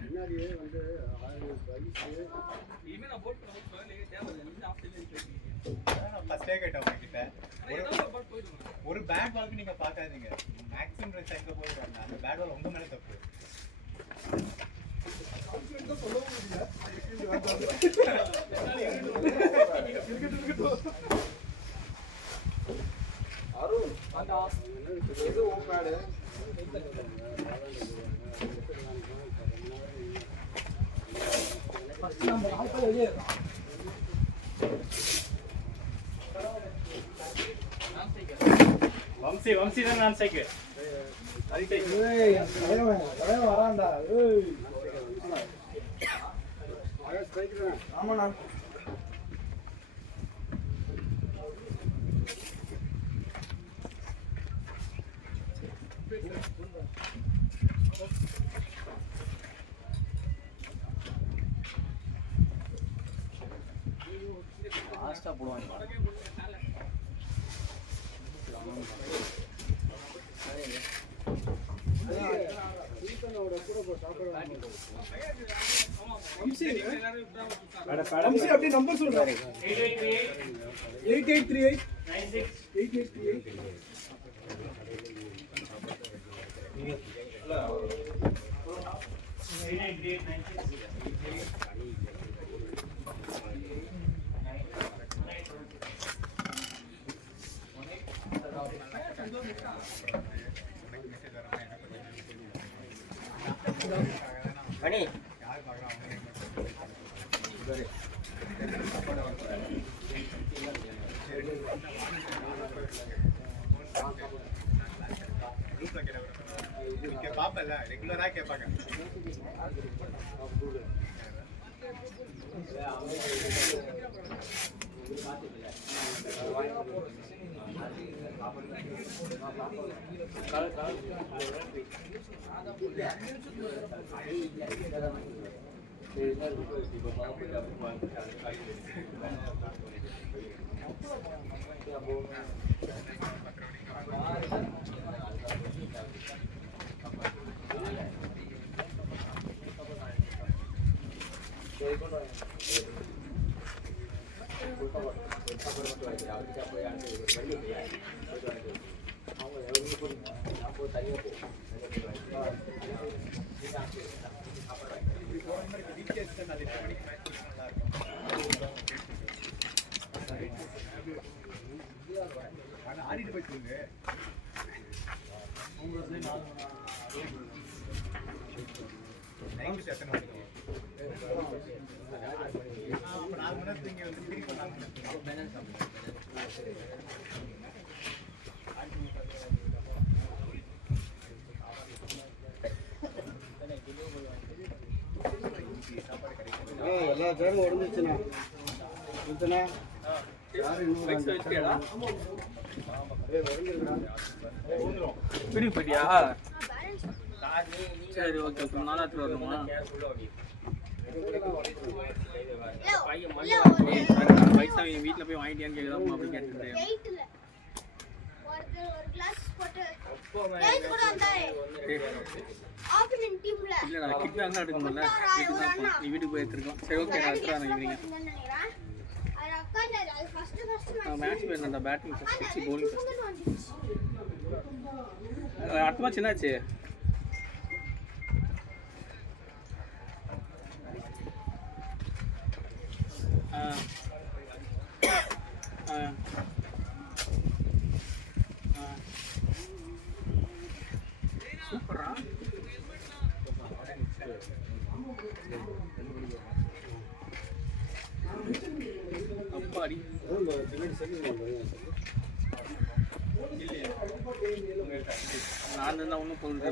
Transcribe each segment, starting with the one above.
முன்னாடியே வந்து 6 வயசு ஃபர்ஸ்டே கேட்டேன் உங்ககிட்ட ஒரு பேட் பாலுக்கு நீங்க பார்க்காதீங்க. மேக்ஸிமம் ரன்ஸ் எங்க போயிடுவாங்க. அந்த பேட் பால் உங்க மேல தப்பு. அருண் எது ஓ பேடு வம்சி தான் நான் சைக்கு வரான்டா ஆமாண்ணா லாஸ்டா போடுவாங்க. அப்படியே நம்பர் சொல்றாரு 8838 8838 மணி பாப்பல ரெகுலரா கேட்பாங்க. ஆடிட்டு போயிட்டு நைட்டு எத்தனை மணிக்கு 4 மணி நேரத்துக்கு இங்கே வந்து திருப்பி 4 மணி நேரத்துக்கு எல்லா பேரும் உடஞ்சிச்சுண்ணா சுத்தனா பிடி போயிட்டியா? சரி ஓகே. நானா வரணுமா? பைசா வீட்டில் போய் வாங்கிட்டியான்னு கேட்குதான் அப்படி கேட்டுட்டேன். இல்ல நான் கிட்ட அங்க எடுக்கணும்ல நீ வீட்டுக்கு போய் எடுத்துக்கலாம் சரி ஓகே நான் எடுத்துறேன் ஈவினிங் மேட்ச் வேணும்டா பேட்டிங் ஃபர்ஸ்ட் bowling ஃபர்ஸ்ட் அடுத்த மேட்ச் என்னாச்சு சூப்பரா அப்பாடி நான் தான் ஒன்றும் பொருள்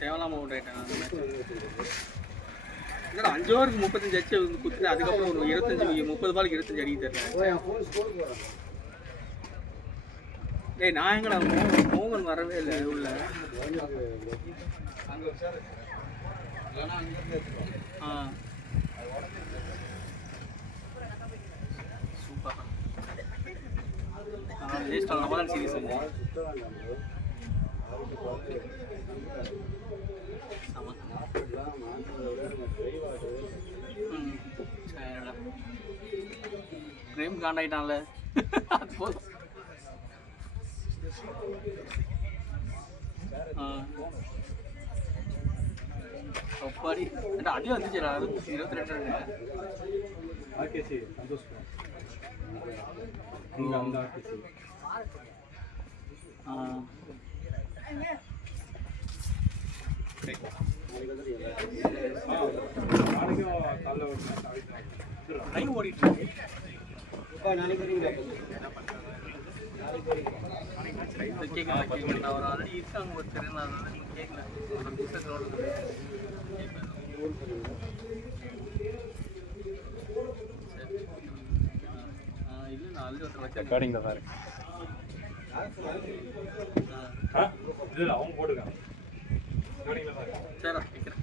தேவலாம அவுட் ஆகிட்டேன் நான் 5 ஓவருக்கு 35 அடிச்சு குத்துட்டு அதுக்கப்புறம் ஒரு 30 பாலுக்கு 25 அடிக்க தெரியல டேய் நான் எங்கடா மோகன் வரவே இல்லை உள்ள சூப்பர் ஜெயிச்சிட்டோம் நம்ம தான் சீரியஸ் பிரேம் காண்டாயிட்டான்ல அது போதும் அப்பாடி அடி வந்துச்சுடா 22 ஆர்கேசி சந்தோஷ் நீங்க அந்த ஆர்கேசி லைவ் ஓடிட்டு இருக்கு கேட்கல அவர் ஆல்ரெடி இருக்காங்க ஒருத்தர் அதனால நீங்க கேட்கல இல்லை நான் ஆல்ரெடி ஒருத்தர் வச்சேன் ரெக்கார்டிங்ல தான் இருக்கு இல்ல அவங்க போடுங்க ரெக்கார்டிங்ல தான் இருக்கு சரி கேட்குறேன்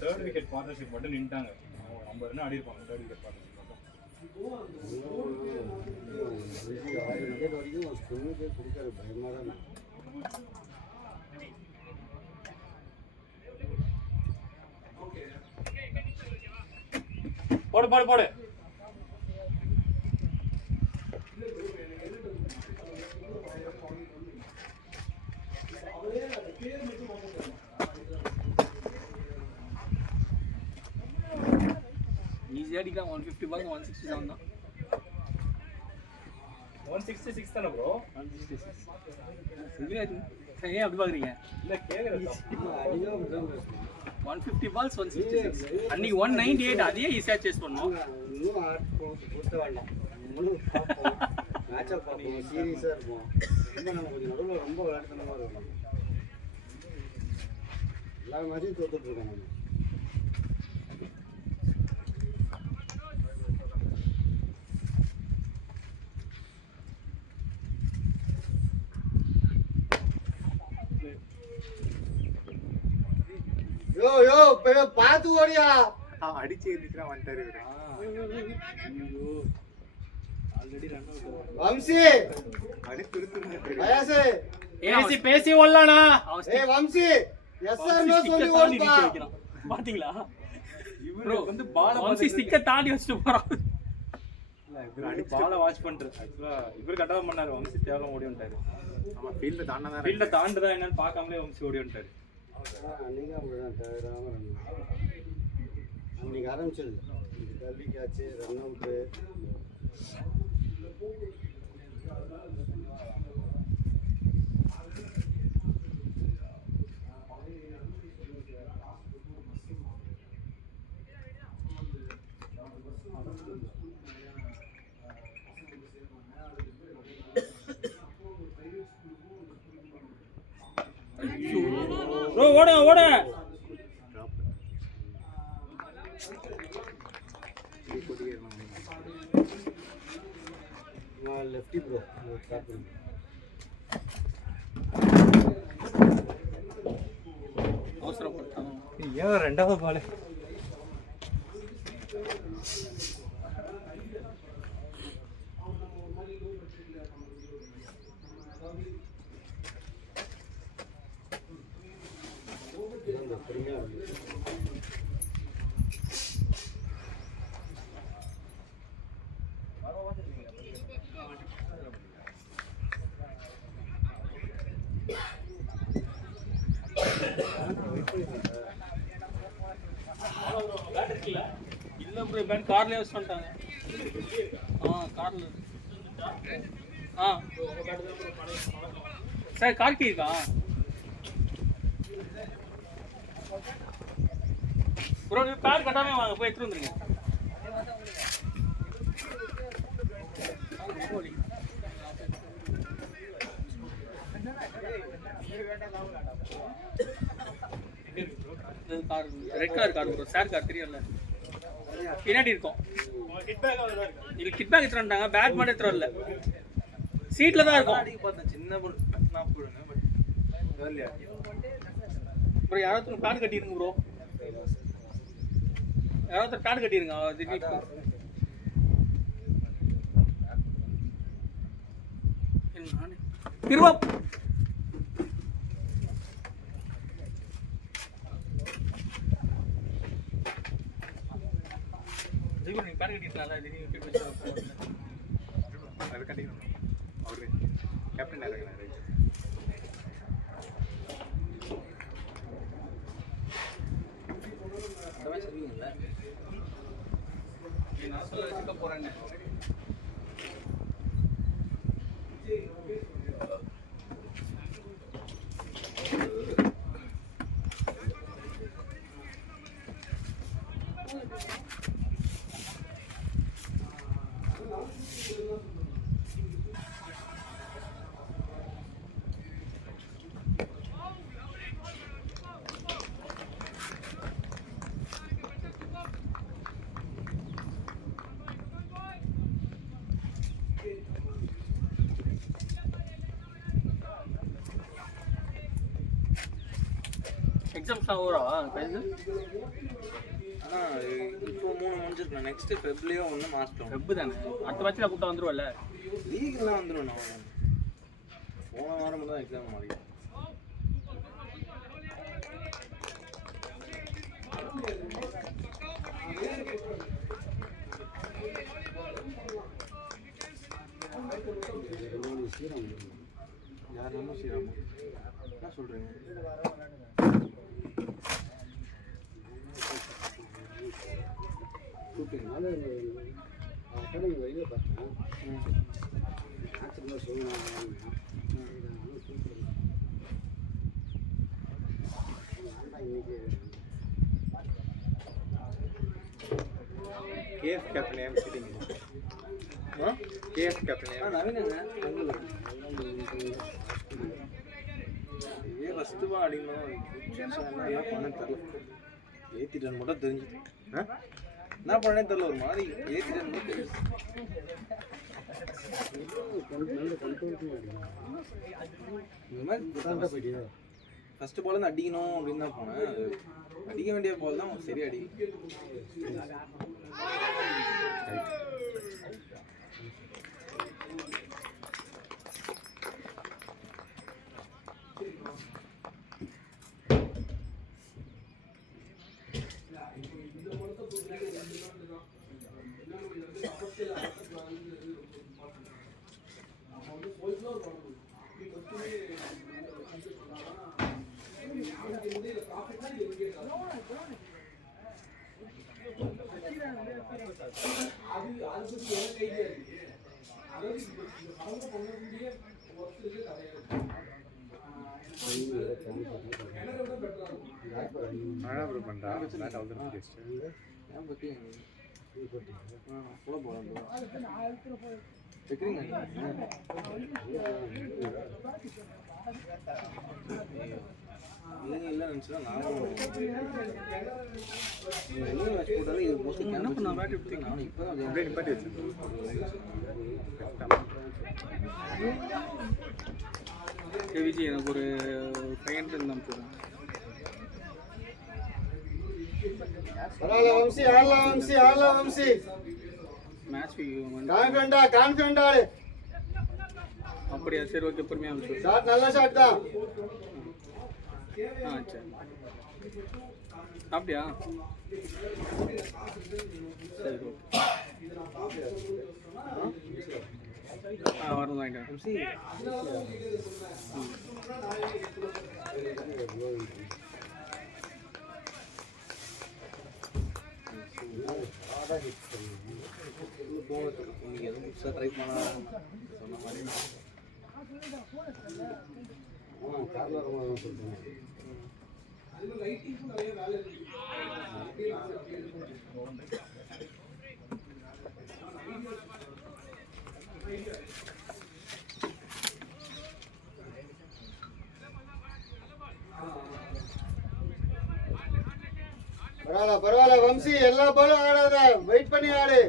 தேர்ட் விக்கெட் பார்ட்னர்ஷிப் மட்டும் நின்ட்டாங்க 50 ரன் ஆடி இருப்பாங்க தேர்ட் விக்கெட் பார்ட்னர்ஷிப் மட்டும் போடு போடு போடு ஈஸியாக அடிக்கலாம் 150 பால் 167 தான் 166 தானே ப்ரோ 166 ஏன் அப்படி பார்க்குறீங்க இல்லை கேட்குறது 150 பால்ஸ் 166 அன்னைக்கு 198 அதையே ஈஸியாக சேஸ் பண்ணோம் மேட்சை பார்ப்போம் சீரியஸாக இருப்போம் ரொம்ப நம்ம கொஞ்சம் நடுவில் ரொம்ப விளையாட்டுத்தனமாக இருக்கும் எல்லா மேட்சையும் தோத்துட்ருக்கோம் நம்ம யோ யோ பார்த்து ஓடியா அடிச்சு இருந்துச்சுன்னா வந்துட்டாரு ஆல்ரெடி ரன் அவுட் வம்சி வயசு பேசி பேசி ஓடலானா ஏய் வம்சி எஸ்ஆர் நோ சொல்லி ஓடுப்பா பாத்தீங்களா இவரு வந்து பால வம்சி ஸ்டிக்க தாண்டி வச்சிட்டு போறான் இவரு அடி பால வாட்ச் பண்றாரு ஆக்சுவலா இவரு கட்டா பண்ணாரு வம்சி தேவலாம் ஓடி வந்துட்டாரு ஆமா ஃபீல்ட தாண்டதா என்னன்னு பார்க்காமலே வம்சி ஓடி வந்துட்டாரு அன்னைக்கு அப்படிதான் தவிராம அன்னைக்கு ஆரம்பிச்சது கல்வி காட்சி ரன் அவுட்டு ப்ரோ ஓட ஓட நான் லெஃப்டி ப்ரோ ஸ்டார்ட் பண்ணுங்க. அவசரப்பட்டான். ஏன் ரெண்டாவது பால் பொறுமையாக வந்து இல்லை ப்ரோ பேட் கார்லேயே வச்சு வந்துட்டாங்க. காரில் சார் கார் கீ இருக்கா ப்ரோ? நீங்கள் கார் கட்டாமே வாங்க, போய் எடுத்துட்டு வந்துருங்க. Car red colour car bro, sir car தெரியும்ல, பின்னாடி இருக்கும். இது கிட் பேக் எடுத்துட்டு வந்துட்டாங்க, பேக் மட்டும் எடுத்துட்டு வரல, சீட்டில் தான் இருக்கும். சின்ன ப்ரோ யாராவது பேட் கட்டிடுங்க ப்ரோ, யாராவது பேட் கட்டிடுங்க. திருவா நீங்கள் பேட் கட்டிருக்கலாம்ல, அதை கட்டிக்கணும். அவரு கேப்டன் இறங்கினாரு. சொல்லுவீங்கல்ல நான் சொல்ல வச்சுக்க போறேன்னு. எக்ஸாம்ஸ்லாம் ஓவரா கைது? இப்போ 3 முடிஞ்சிருக்கேன். நெக்ஸ்ட் ஃபெப்லேயோ ஒன்று மாஸ்டர் வெப்பு தானே, அடுத்த வாட்சில் கூப்பிட்டா வந்துருவல்ல. லீக்லாம் வந்துடும். நான் போன வாரம் மட்டும் தான் எக்ஸாம் மாதிரி. யார் நம்ம ஸ்ரீராம் என்ன சொல்கிறீங்க? கூப்பிட்டதுனால அகாடமி வழியில் பார்த்தேன். ஆச்சரியமாக சொல்லணும். இன்னைக்கு கேஎஃப் கேப்டன் ஏன் சீட்டிங்? கேஎஃப் கேப்டன் நவீனங்க இதே ஃபஸ்ட்டு பால் அடிக்கணும். என்ன பண்ண தெரில, ஏற்றிட்டு மட்டும் தெரிஞ்சுது. என்ன பண்ணே தெரில, ஒரு மாதிரி ஏற்றிட்டு மட்டும் தெரியுது. நல்ல கண்ட்ரோல் இந்த மாதிரி போயிட்டியா? ஃபஸ்ட்டு பால் வந்து அடிக்கணும் அப்படின்னு தான் போனேன். அது அடிக்க வேண்டிய பால் தான் சரியா அடிக்கும். போட போகலாம் வைக்கிறீங்க இல்லை நினச்சா நானும் மேட்ச் போட்டாலும் இது மோஸ்ட்லி கேம்பஸ் நான் பேட் எடுத்து நானும் இப்போ தான் அப்படியே நிப்பாட்டி வச்சுருக்கேன் விஜய் எனக்கு ஒரு 500 இருந்தால் போதும் வம்சி மேட்ச் கான்ஃபிடண்டா ஆடு. அப்படியா சரி ஓகே பொறுமையாக அனுப்பிச்சு ஷாட் நல்ல ஷாட் தான். சரி அப்படியா சரி ஓகே வரணும் வாங்கிட்டேன் இன்னைக்கு எதுவும் புதுசாக ட்ரை பண்ண சொன்ன மாதிரி பரவாயில்ல வம்சி, எல்லா பாலும் ஆடாத, வெயிட் பண்ணி ஆடு.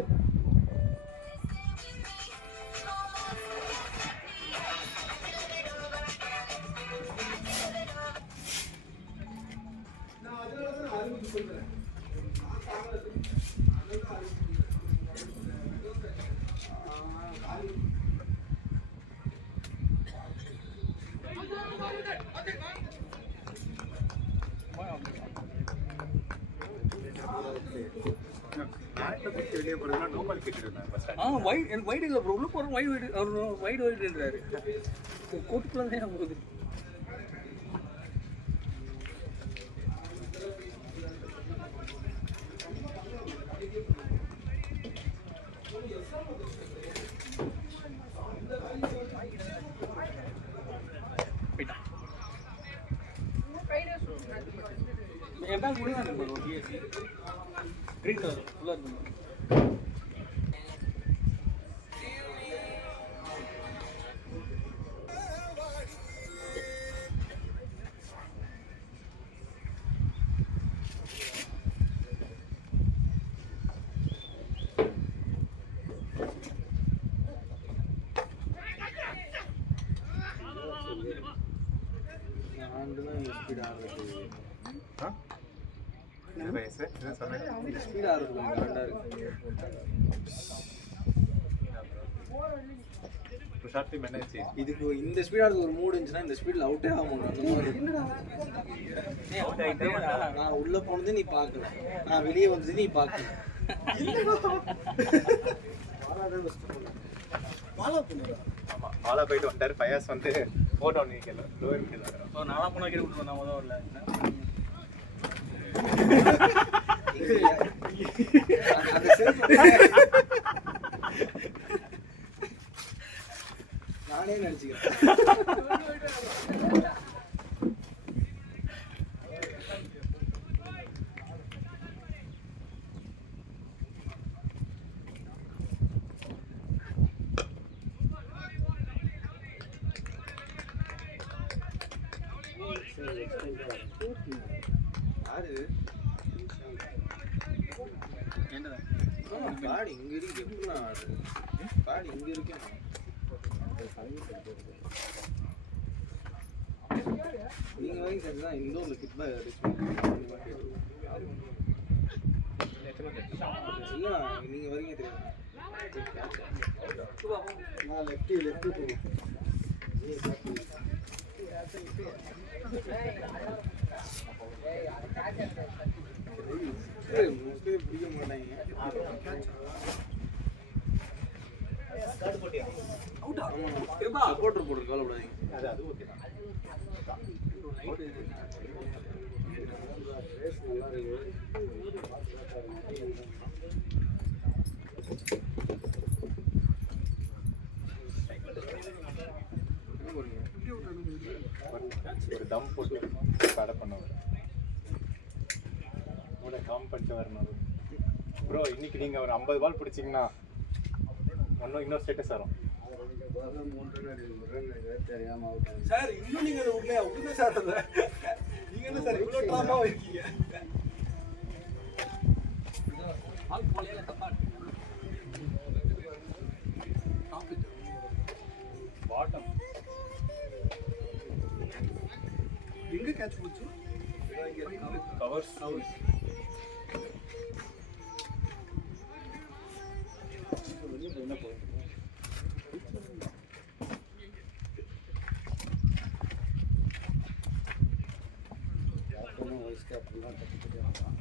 வைடு இல்லை ப்ரோ உள்ள போகிறோம் வைடு அவர் வைடுன்றாரு கூட்டுக்குள்ள தான் போகுது என் பேக் முடியும் பிஎஸ்சி க்ரீன் கலர் ஃபுல்லாக இருக்கும் ஸ்பீட் ஆடுறது இதுக்கு இந்த ஸ்பீட் ஆடுறது ஒரு மூடு இருந்துச்சுன்னா இந்த ஸ்பீட்ல அவுட்டே ஆக முடியும். அந்த மாதிரி நான் உள்ள போனது நீ பார்க்கல, நான் வெளியே வந்தது நீ பார்க்கல. பாலா போயிட்டு வந்தாரு. பயாஸ் வந்து போட்டோ நிக்கல லோயர் விக்கெட். நானா போனா கேட்டு விட்டு நான் முதல்ல வரல. நானே நினைச்சுக்கிறேன். பாடி இங்க இருக்கு, எப்படி நான் ஆடுறது? பாடி இங்க இருக்கேன். நீங்க வாங்கி செஞ்சுதான் இந்த ஒரு கிட் பேக் இல்ல நீங்க வரீங்க தெரியாது. லெஃப்டி பிடிக்க மாட்டாங்க. போட்டு போட்டு கவலைப்படாதீங்க. அது ஓகே தான். ஒரு தம் போட்டு கடை பண்ண வரும். கம் பண்ணிட்டு வரணும். ப்ரோ இன்னைக்கு நீங்க ஒரு 50 பால் பிடிச்சீங்கன்னா இன்னொரு ஸ்டேட்டஸ் வரும். தெரியாம out ஆயிடுச்சு. சார் இன்னும் நீங்க உடனே சார் நீங்க என்ன சார் இவ்வளவு ட்ராமா இருக்கீங்க? ஆல் போலையில தப்பா பாட்டம் எங்க கேட்ச் போச்சு? கவர்ஸ் என்ன போகுது? யாருக்கும் வைஸ் கேப்டன் தான் தப்பிக்கிட்டே வந்தான்.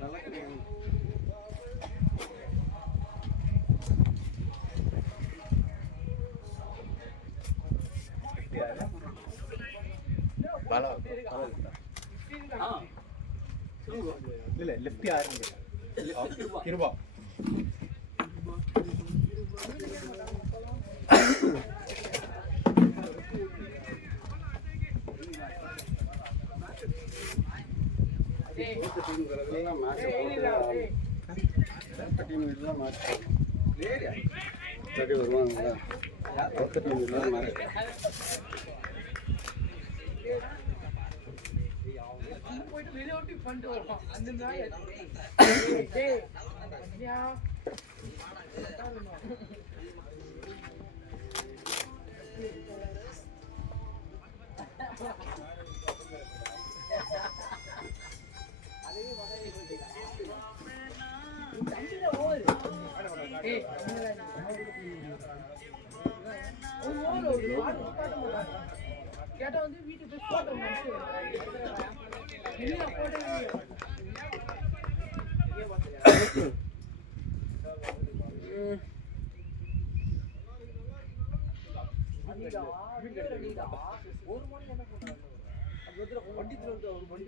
நல்லா கிடையாது. இல்ல லெஃப்ட் யாருங்க? கிருபா. வருவாங்களா கேட்டா வந்து வீட்டுக்கு போய் போட்டோ இல்லையா போட்டோ ஒரு மணி என்ன போட்டாங்க வண்டி திரும்ப ஒரு வண்டி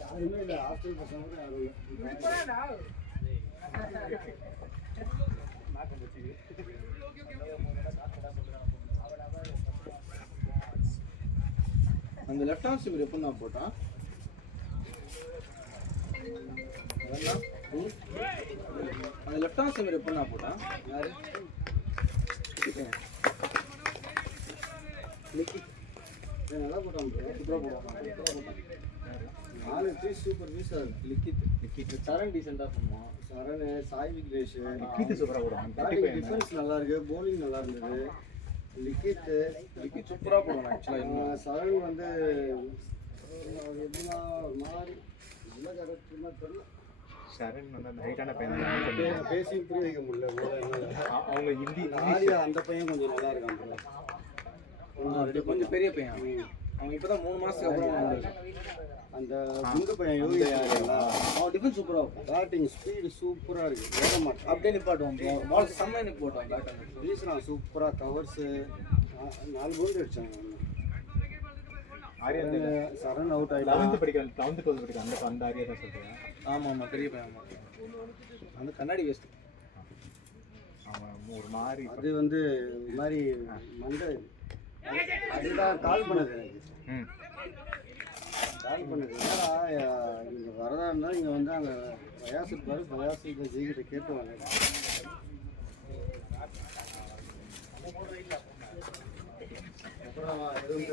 யாருமே இல்லை ஹாஸ்டல் பசங்க யாரும் அந்த லெஃப்ட் ஹேண்ட் சிவர் எப்போ நான் போட்டான் அந்த லெஃப்ட் ஹேண்ட் சிவர் எப்போ நான் போட்டான் யாரு நல்லா போட்டான் சூப்பராக போட்டான் 4 பீஸ் சூப்பர் பீஸ் லிக்கிட் சரண் டீசெண்டாக பண்ணுவான் சரண் சாய் விக்னேஷ் லிக்கிட் சூப்பரா போடுவான். டிஃபென்ஸ் நல்லா இருக்கு போலிங் நல்லா இருந்தது லிக்கிட் சூப்பராக போடுவான் ஆக்சுவலாக சரண் வந்து எப்படின்னா மாறி நல்ல கரெக்டாக தெரியல சரண் வந்து அந்த ஹைட்டான பையன் பேசி புரிய வைக்க முடியல அவங்க ஹிந்தி ஆரியா அந்த பையன் கொஞ்சம் நல்லா இருக்கான் கொஞ்சம் பெரிய பையன் அவன் இப்பதான் 3 மாசத்துக்கு அப்புறம் வந்திருக்கான். அந்த குண்டு பையன் யோகி அவன் டிஃபென்ஸ் சூப்பராக இருக்கும் பேட்டிங் ஸ்பீடு சூப்பராக இருக்கு வேக மாட்டான் அப்படியே நிப்பாட்டுவான் பால் செம்ம எனக்கு போட்டான் பேட் வீசுறான் சூப்பராக கவர்ஸு 4 பவுண்டரி அடிச்சாங்க ஆரியா சரண் அவுட் 11th படிக்க 12th படிக்க அந்த ஆரியா தான் சொல்றேன். ஆமா ஆமா பெரிய பையன் ஆமா அந்த கண்ணாடி வேஸ்ட் அவன் ஒரு மாதிரி அது வந்து ஒரு மாதிரி மண்டை அதுதான் கால் பண்ணது எனக்கு கால் பண்ணது என்னடா இங்கே வரதா இருந்தால் இங்கே வந்து அங்கே பயாசுக்கு வரும் பயாசுக்கு ஜெயிக்கிட்ட கேட்டுவாங்க அப்புறம் எதுவும்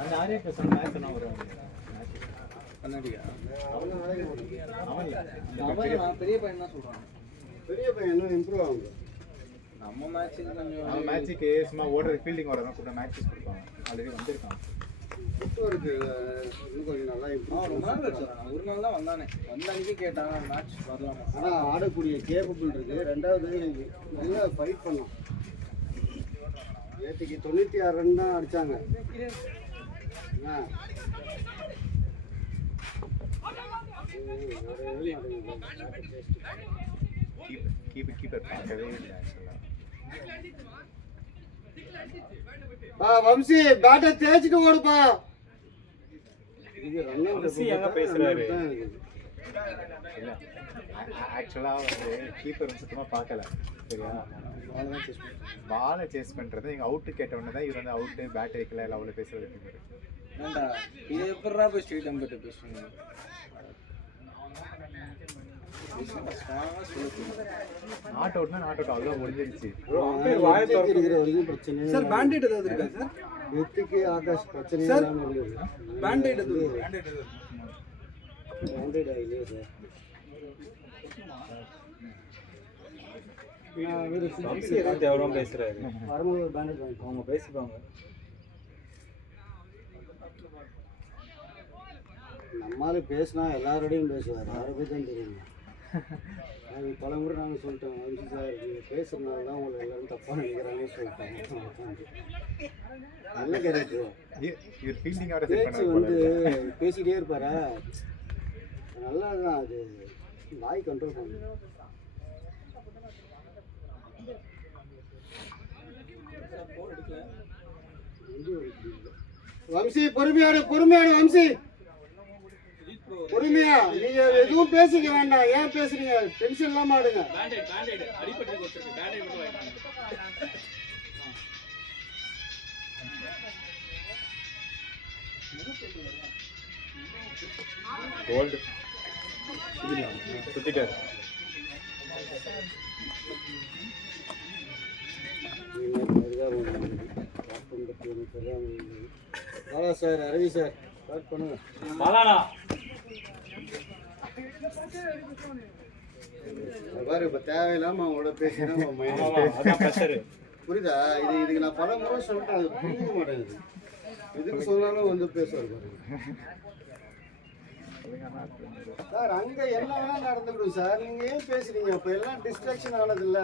அந்த ஆரியா பேசுற மேட்ச் என்ன வரும் கண்ணாடியா அவங்க வேலைக்கு போட்டு அவன் நான் பெரிய பையன் தான் சொல்றான் பெரிய பையன் இன்னும் இம்ப்ரூவ் ஆகுங்க நம்ம மேட்ச்சுக்கு கொஞ்சம் அவன் மேட்ச்சுக்கு சும்மா ஓடுறது ஃபீல்டிங் ஓடுறதா கூட மேட்சஸ் கொடுப்பாங்க ஆல்ரெடி வந்திருக்கான் ஃபுட்வொர்க்கு இன்னும் கொஞ்சம் நல்லா இம்ப்ரூவ் ரொம்ப நாள் வச்சிருக்கான் ஒரு நாள் தான் வந்தானே வந்த அன்னைக்கு கேட்டான் மேட்ச் வரலாமா ஆனால் ஆடக்கூடிய கேப்பபிள் இருக்கு ரெண்டாவது நல்லா ஃபைட் பண்ணோம் நேற்றுக்கு 96 ரன் தான் அடித்தாங்க கீப்பர் பார்க்கவே இல்லை வம்சி பேட்டை தேய்ச்சிட்டு ஓடுப்பா இது வம்சி எங்க பேசுறாரு? இல்லை ஆக்சுவலாக வந்து கீப்பர் சுத்தமாக பார்க்கல சரியா. பாலை சேஸ் பண்ணுறது நீங்கள் அவுட்டு கேட்ட உடனே தான் இவர் வந்து அவுட்டு பேட் வைக்கல இல்லை அவ்வளோ பேசுறது கீப்பர். ஏன்டா இது எப்படா போய் ஸ்ட்ரீட் அம்பர்ட்ட பேசுவீங்க? நாட் அவுட்னா நாட் அவுட் அவ்வளோ முடிஞ்சிருச்சு. இருக்கிற வரைக்கும் பிரச்சனை சார் பேண்டேட் ஏதாவது இருக்கா சார்? எத்துக்கு ஆகாஷ் பிரச்சனை சார், இல்லாமல் இருக்குது. பேண்டேட் எதுவும் பேண்டேட் இல்லையா சார்? நான் ஒரு தேவரம் பேசுறாரு. வரும்போது ஒரு பேண்டேட் வாங்கிக்கோ. அவங்க பேசிப்பாங்க. நம்மளால பேசினா எல்லாரோடையும் பேசுவார், அவரை போய் தான் தெரியுங்க. அது பல முறை நாங்கள் சொல்லிட்டோம், வந்து சார் நீங்கள் பேசுறதுனால தான் உங்களை எல்லாரும் தப்பாக நினைக்கிறாங்கன்னு சொல்லிட்டோம். நல்ல கேரக்டர். இவர் ஃபீல்டிங்கோட பேச்சு வந்து பேசிக்கிட்டே இருப்பாரா, நல்லதுதான். அது வாய் கண்ட்ரோல் பண்ணணும். வம்சி பொறுமையாடு வம்சி, பொறுமையா. நீங்க எதுவும் பேசிக்க வேண்டாம். ஏன் பேசுறீங்க? டென்ஷன் இல்லாம ஆடுங்க. பேண்டேட் அடிபட்டு கொடுத்துருக்கு. பேண்டேட் மட்டும் வாங்கிட்டாங்க. கோல்டு சுத்திட்டாரு. சார், அரவி சார் ஸ்டார்ட் பண்ணுங்க. பாரு, இப்ப தேவையில்லாம அவங்களோட பேசினா புரியுதா? இதுக்கு நான் பல முறை சொல்லிட்டேன், அது புரிய மாட்டேங்குது. எதுக்கு சொன்னாலும் வந்து பேசுவார் பாருங்க சார். அங்க என்ன வேணா நடந்துடும் சார், நீங்க ஏன் பேசுறீங்க? அப்ப எல்லாம் டிஸ்ட்ராக்ஷன் ஆனது இல்ல.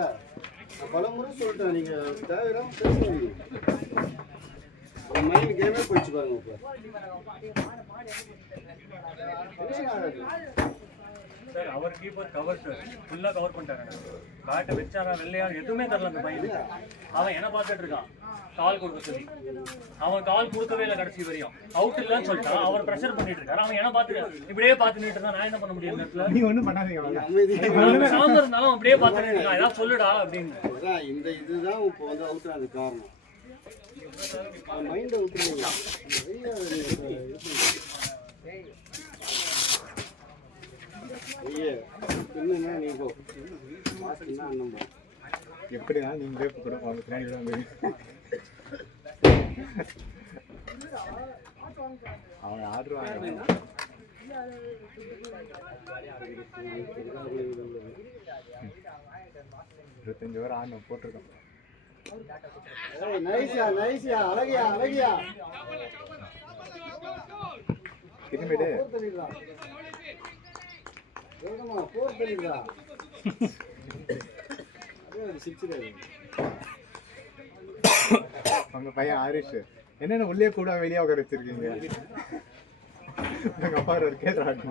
நான் பல முறை சொல்லிட்டேன், நீங்க தேவையில்லாம பேசுறீங்க. மைண்ட் கேமே போயிடுச்சு பாருங்க. சார் அவர் கீப்பர் கவர் சார் ஃபுல்லாக கவர் பண்ணிட்டாங்க. பேட்டை வச்சாரா வெள்ளையா எதுவுமே தரல அந்த பையனுக்கு. அவன் என்ன பார்த்துட்டு இருக்கான் கால் கொடுக்க சொல்லி. அவன் கால் கொடுக்கவே இல்லை கடைசி வரையும். அவுட் இல்லைன்னு சொல்லிட்டான். அவர் ப்ரெஷர் பண்ணிட்டு இருக்காரு. அவன் என்ன பார்த்துட்டு இப்படியே பார்த்துட்டு இருந்தா நான் என்ன பண்ண முடியும் இந்த இடத்துல? நீ ஒன்றும் பண்ணாதீங்க. சாமி இருந்தாலும் அப்படியே பார்த்துட்டு இருக்கான். ஏதாவது சொல்லுடா அப்படின்னு. இந்த இதுதான் இப்போ வந்து அவுட் ஆனது காரணம். மைண்டை விட்டுருங்க. என்னன்னா நீ போ மாஸ்க்னா அண்ணன் போ. எப்படின்னா நீங்களே கூட அவங்க பின்னாடி தான் வந்து அவங்க ஆடுவாங்க. 25 ஓவர் ஆடணும் போட்டிருக்கோம். நைசியா அழகியா திரும்பிடு உங்க பையன் ஹரிஷ் என்னென்ன உள்ளே கூட வெளியே உட்கார வச்சிருக்கீங்க? எங்க அப்பா கேட்கறாங்க.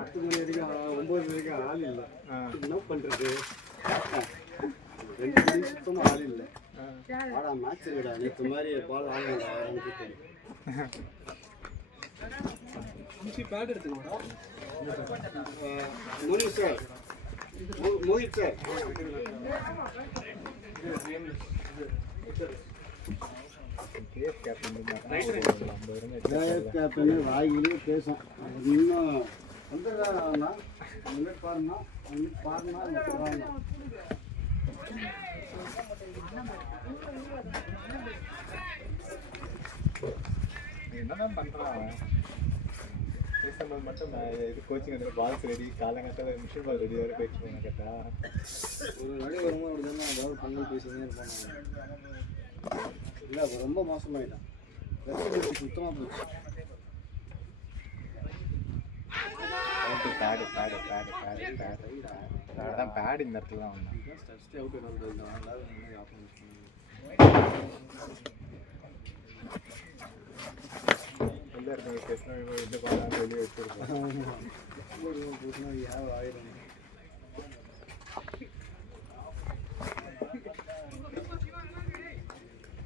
9 வரைக்கும் ஆள் இல்லை, என்ன பண்றது? 2 மணி சுத்தமா ஆள் இல்லை. ஆடா மேட்ச் இல்லடா, நேற்று மாதிரி பால் ஆடா. பேட் எடுத்துக்கோடா. Monish sir, Mohit sir, captain வாயிலே பேசும். இன்னும் வந்துடுறாண்ணா, பாருண்ணா என்னதான் பண்றான்? பேசும்போது மட்டும் இது கோச்சிங் வந்து பால்ஸ் ரெடி, காலங்கத்தில் மிஷின் பால் ரெடி வரை போயிட்டு கேட்டா ஒரு நடி வரும்போது அப்படி தானே பால் பண்ணி பேசினே இருப்பாங்க. இல்லை அப்போ ரொம்ப மோசமாயிட்டான். சுத்தமாக போச்சு. அதான் பேட் இந்த இடத்துல தான் வந்தான். வெளியே இருக்க பேசினா இந்த பால் வெளியே வச்சிருக்கோம்.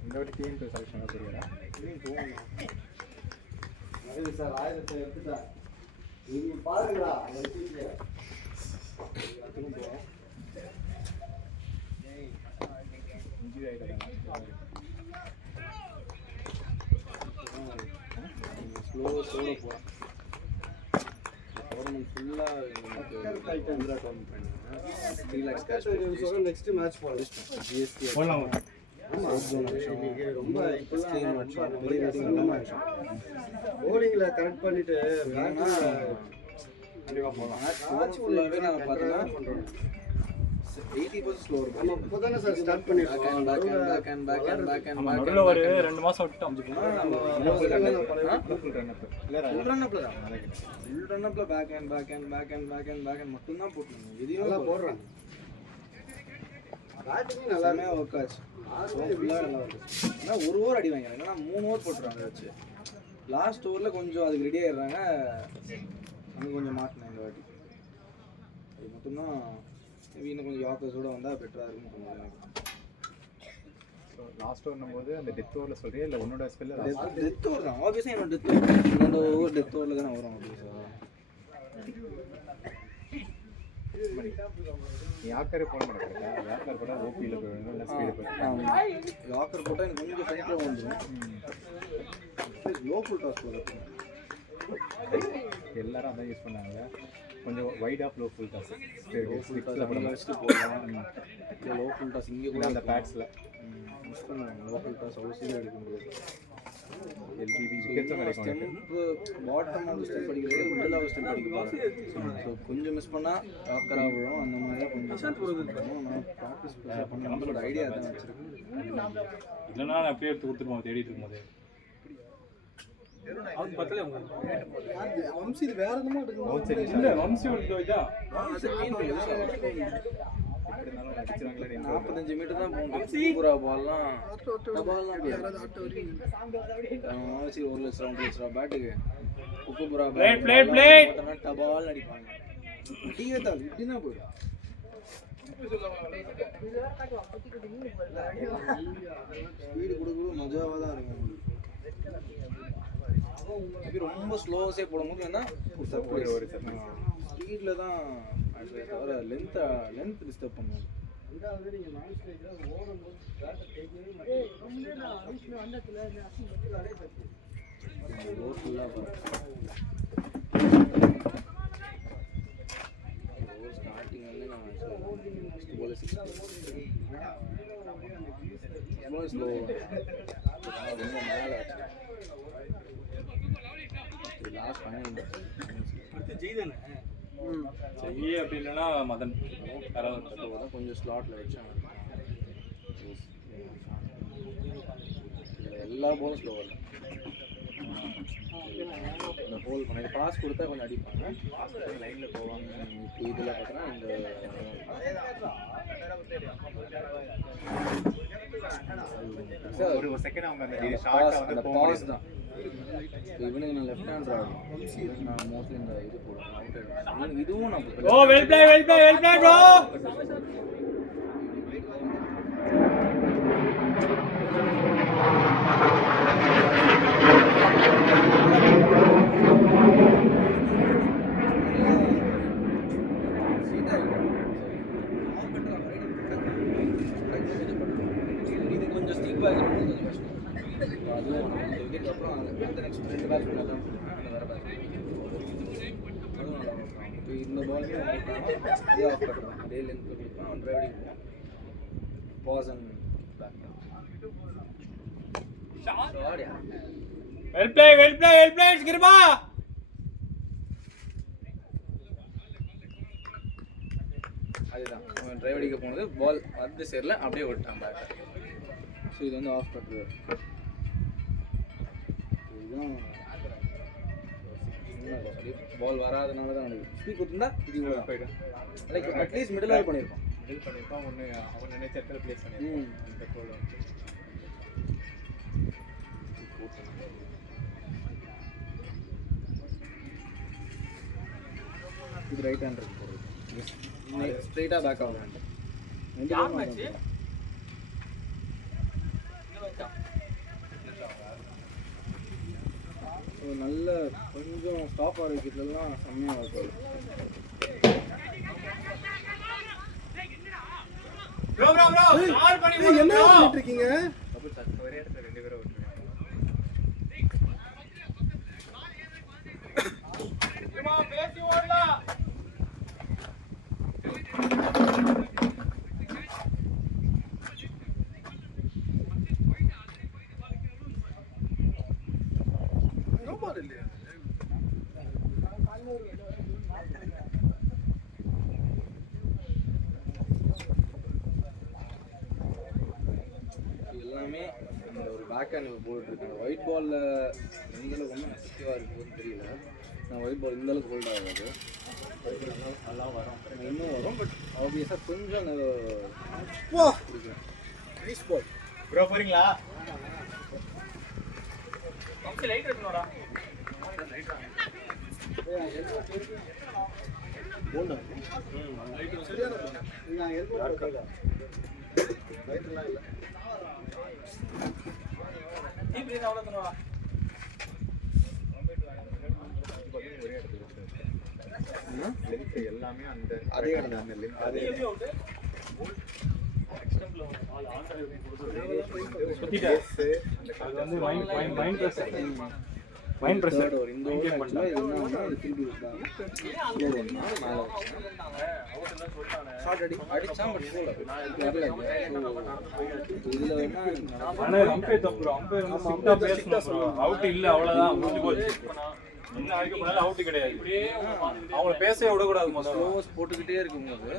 இந்த ஒரு டீம் செலக்ஷன் புரியுதா? சார் 1000 எடுத்துட்டா. நீங்க பாருங்களா ஸ்லோட போகிறோம் கவர்மெண்ட் ஃபுல்லாக 3 lakhs cash நெக்ஸ்ட் மேட்ச் போகலாம் ஜிஎஸ்டி போடலாம் ரொம்ப ஸ்க்ரீன் வச்சோம் பெரிய வச்சோம் போலிங்ல கரெக்ட் பண்ணிட்டு கண்டிப்பாக போகலாம் மேட்ச் ஃபுல்லாகவே நாங்கள் பார்த்தோன்னா 80% ஸ்லோ இருக்கும் நம்ம இப்போதானே சார் ஸ்டார்ட் பண்ணிருக்கோம் நடுவில் ஒரு 2 மாதம் விட்டோம் மட்டும்தான் போட்டுருங்க இதையும் நல்லா போடுறாங்க பேட்டிங் நல்லா ஒர்க் ஆச்சு ஆனால் ஒரு ஓவர் அடி வாங்கிறாங்க ஆனால் 3 ஓவர் போட்டுருவாங்க வச்சு லாஸ்ட் ஓவரில் கொஞ்சம் அதுக்கு ரெடி ஆகிடுறாங்க அங்கே கொஞ்சம் மாட்டினேன் இந்த வாட்டி அது மட்டும்தான் இன்னும் கொஞ்சம் யாக்கர்ஸோட வந்தால் பெட்டராக இருக்குன்னு கொஞ்சம் லாஸ்ட் ஓவர்னும் போது அந்த டெத் ஓவரில் சொல்றியா இல்லை உன்னோட ஸ்பெல்ல டெத் ஓவர் தான் ஆப்வியஸாக என்னோட டெத் ஓவர் என்னோட ஓவர் டெத் ஓவரில் தானே வரும் ஆப்வியஸாக யாக்கரே போட மாட்டேங்க யாக்கர் போட்டால் ஓபியில் போயிடும் இல்லை ஸ்பீடு போயிடும் யாக்கர் போட்டால் எனக்கு கொஞ்சம் ஃப்ரண்ட்டில் வந்துடும் லோ ஃபுல் டாஸ் போடுறது எல்லாரும் அதான் யூஸ் பண்ணாங்க கொஞ்சம் wide off low full toss வச்சுட்டு போடலாம் லோ ஃபுல் டாஸ் இங்கே கூட அந்த பேட்ஸில் மிஸ் பண்ணுவாங்க லோ ஃபுல் டாஸ் அவ்வளோ சீக்கிரம் எடுக்க முடியாது எல்பிபி விக்கெட்ஸும் கிடைக்கும் பாட்டம் ஆஃப் ஸ்டெப் படிக்கிறது மிடில் ஆஃப் ஸ்டெப் படிக்க போகிறேன் ஸோ கொஞ்சம் மிஸ் பண்ணால் டாக்கராக விழும் அந்த மாதிரி தான் கொஞ்சம் நான் ப்ராக்டிஸ் பண்ண நம்மளோட ஐடியா தான் வச்சுருக்கேன் இல்லைன்னா நான் அப்படியே எடுத்து கொடுத்துருவோம் தேடிட்டு இருக்கும்போது அவங்க பத்தல வம்சி இது வேற எதுவும் அவுட் சைடு இல்லை வம்சி ஒரு இதா 45 மீட்டர் தான் போகணும் பூரா பால்லாம் சரி 1 லட்சம் 2 லட்சம் பேட்டுக்கு குக்குபுரா டபால் அடிப்பாங்க அடியே தான் இப்படின்னா போயிடும் ஸ்பீடு கொடுக்க மஜாவாக தான் இருக்கும் ரொம்ப ஸ்லோஸே போடும்போது என்ன ஒரு ஸ்பீடில் தான் தவிர லென்த் டிஸ்டர்ப் பண்ணுவோம் ரெண்டாவது நீங்கள் நான் ஸ்டேஜில் ஓடும்போது பேட்டை தேய்க்கவே மாட்டேன் ஃபுல்லாக ஸ்டார்டிங் வந்து நான் நெக்ஸ்ட் போல 6 ஸ்லோ ரொம்ப மேலே லாஸ்ட் ஃபைனல் ஜெய் தானே செய்ய அப்படி இல்லைன்னா மதன் கொஞ்சம் ஸ்லாட்டில் வச்சாங்க எல்லா போலும் ஸ்லோவாக இல்லை இந்த ஹோல் பண்ணி பாஸ் கொடுத்தா கொஞ்சம் அடிப்பாங்க லைனில் போவாங்க இப்போ இதில் பார்த்தோன்னா ஒரு செகண்ட் அவங்க அந்த பாஸ் தான் இவனுக்கு நான் லெஃப்ட் ஹேண்ட் ஆடும் நான் மோஸ்ட்லி இந்த இது போடுவேன் அவுட் ஆயிடும் இதுவும் நான் ஓ வெல் ப்ளே ப்ரோ இது கொஞ்சம் ஸ்டிக் பேக் கொஞ்சம் கஷ்டம் அதுவும் இந்த விக்கெட் அப்புறம் அந்த நெக்ஸ்ட் 2 பேட்ச் பண்ண தான் வேறு பேட்ச் அதுவும் நல்லா இருக்கும் இப்போ இந்த பாலுமே அதே ஆஃப் பண்ணுறேன் அதே லென்த்தில் கொடுப்பேன் அவன் driving pass and back well play Kripa அதுதான் அவன் டிரைவ் அடிக்க போனது பால் அந்த சைடில் அப்படியே விட்டான் பேக் ஸோ இது வந்து ஆஃப் கட்டுறது இதுதான் பால் வராதனால தான் எனக்கு ஸ்பீட் கொடுத்துருந்தா இது இவ்வளோ போயிடும் லைக் அட்லீஸ்ட் மிடில் ஆஃப் பண்ணியிருப்பான் மிடில் பண்ணியிருப்பான் ஒன்று அவன் நினைச்ச இடத்துல பிளேஸ் பண்ணியிருப்பான் இந்த கோல் இது ரைட் ஹேண்ட் இருக்கு போகிறது ஸ்ட்ரைட்டாக பேக் ஆகும் நல்ல கொஞ்சம் ஸ்டாப் ஆகிற விக்கெட்லாம் செம்மையாக இருக்கும் என்ன பண்ணிட்டு இருக்கீங்க? ஒரே இடத்துல 2 பேரும் விட்டுருக்காங்க. எல்லாமே அந்த ஒரு பேக் ஹேண்ட் போட்டுருக்கேன். ஒயிட் பாலில் எந்த அளவுக்கு ஒன்றும் எஃபெக்டிவாக இருக்குதுன்னு தெரியல. நான் ஒயிட் பால் இந்த அளவுக்கு ஹோல்ட் ஆகாது, நல்லா வரும், இன்னும் வரும். பட் ஆப்வியஸாக கொஞ்சம் கொடுக்குறேன். நைஸ் பால் ப்ரோ போறீங்களா? லைட் எடுத்துனோடா. இப்படி அவ்வளோ எடுத்துனோடா. ஒரே இடத்துல லென்த் எல்லாமே அந்த அதே இடம் தான். அந்த லென்த் அதே அது வந்து மைண்ட் ப்ரெஷர் மைண்ட் ப்ரெஷர் ஒரு இந்த ஓவர் ஆக்சுவலாக இது என்னன்னா இது திருப்பி விட்டாங்க. ஸ்லோ பண்ணா மேலே ஷார்ட் அடிச்சான். பட் ஸ்லோவில் இதில் வேணா ஆனால் அம்பையர் தப்பு. அம்பையர் வந்து ஸ்ட்ரிக்டாக பேசணும். அவுட் இல்லை, அவ்வளோதான், முடிஞ்சு போச்சு. இன்னும் வரைக்கும் போனாலும் அவுட்டு கிடையாது. அவங்கள பேசவே விடக்கூடாது. முதல்ல ஸ்லோவஸ் போட்டுக்கிட்டே இருக்கும்போது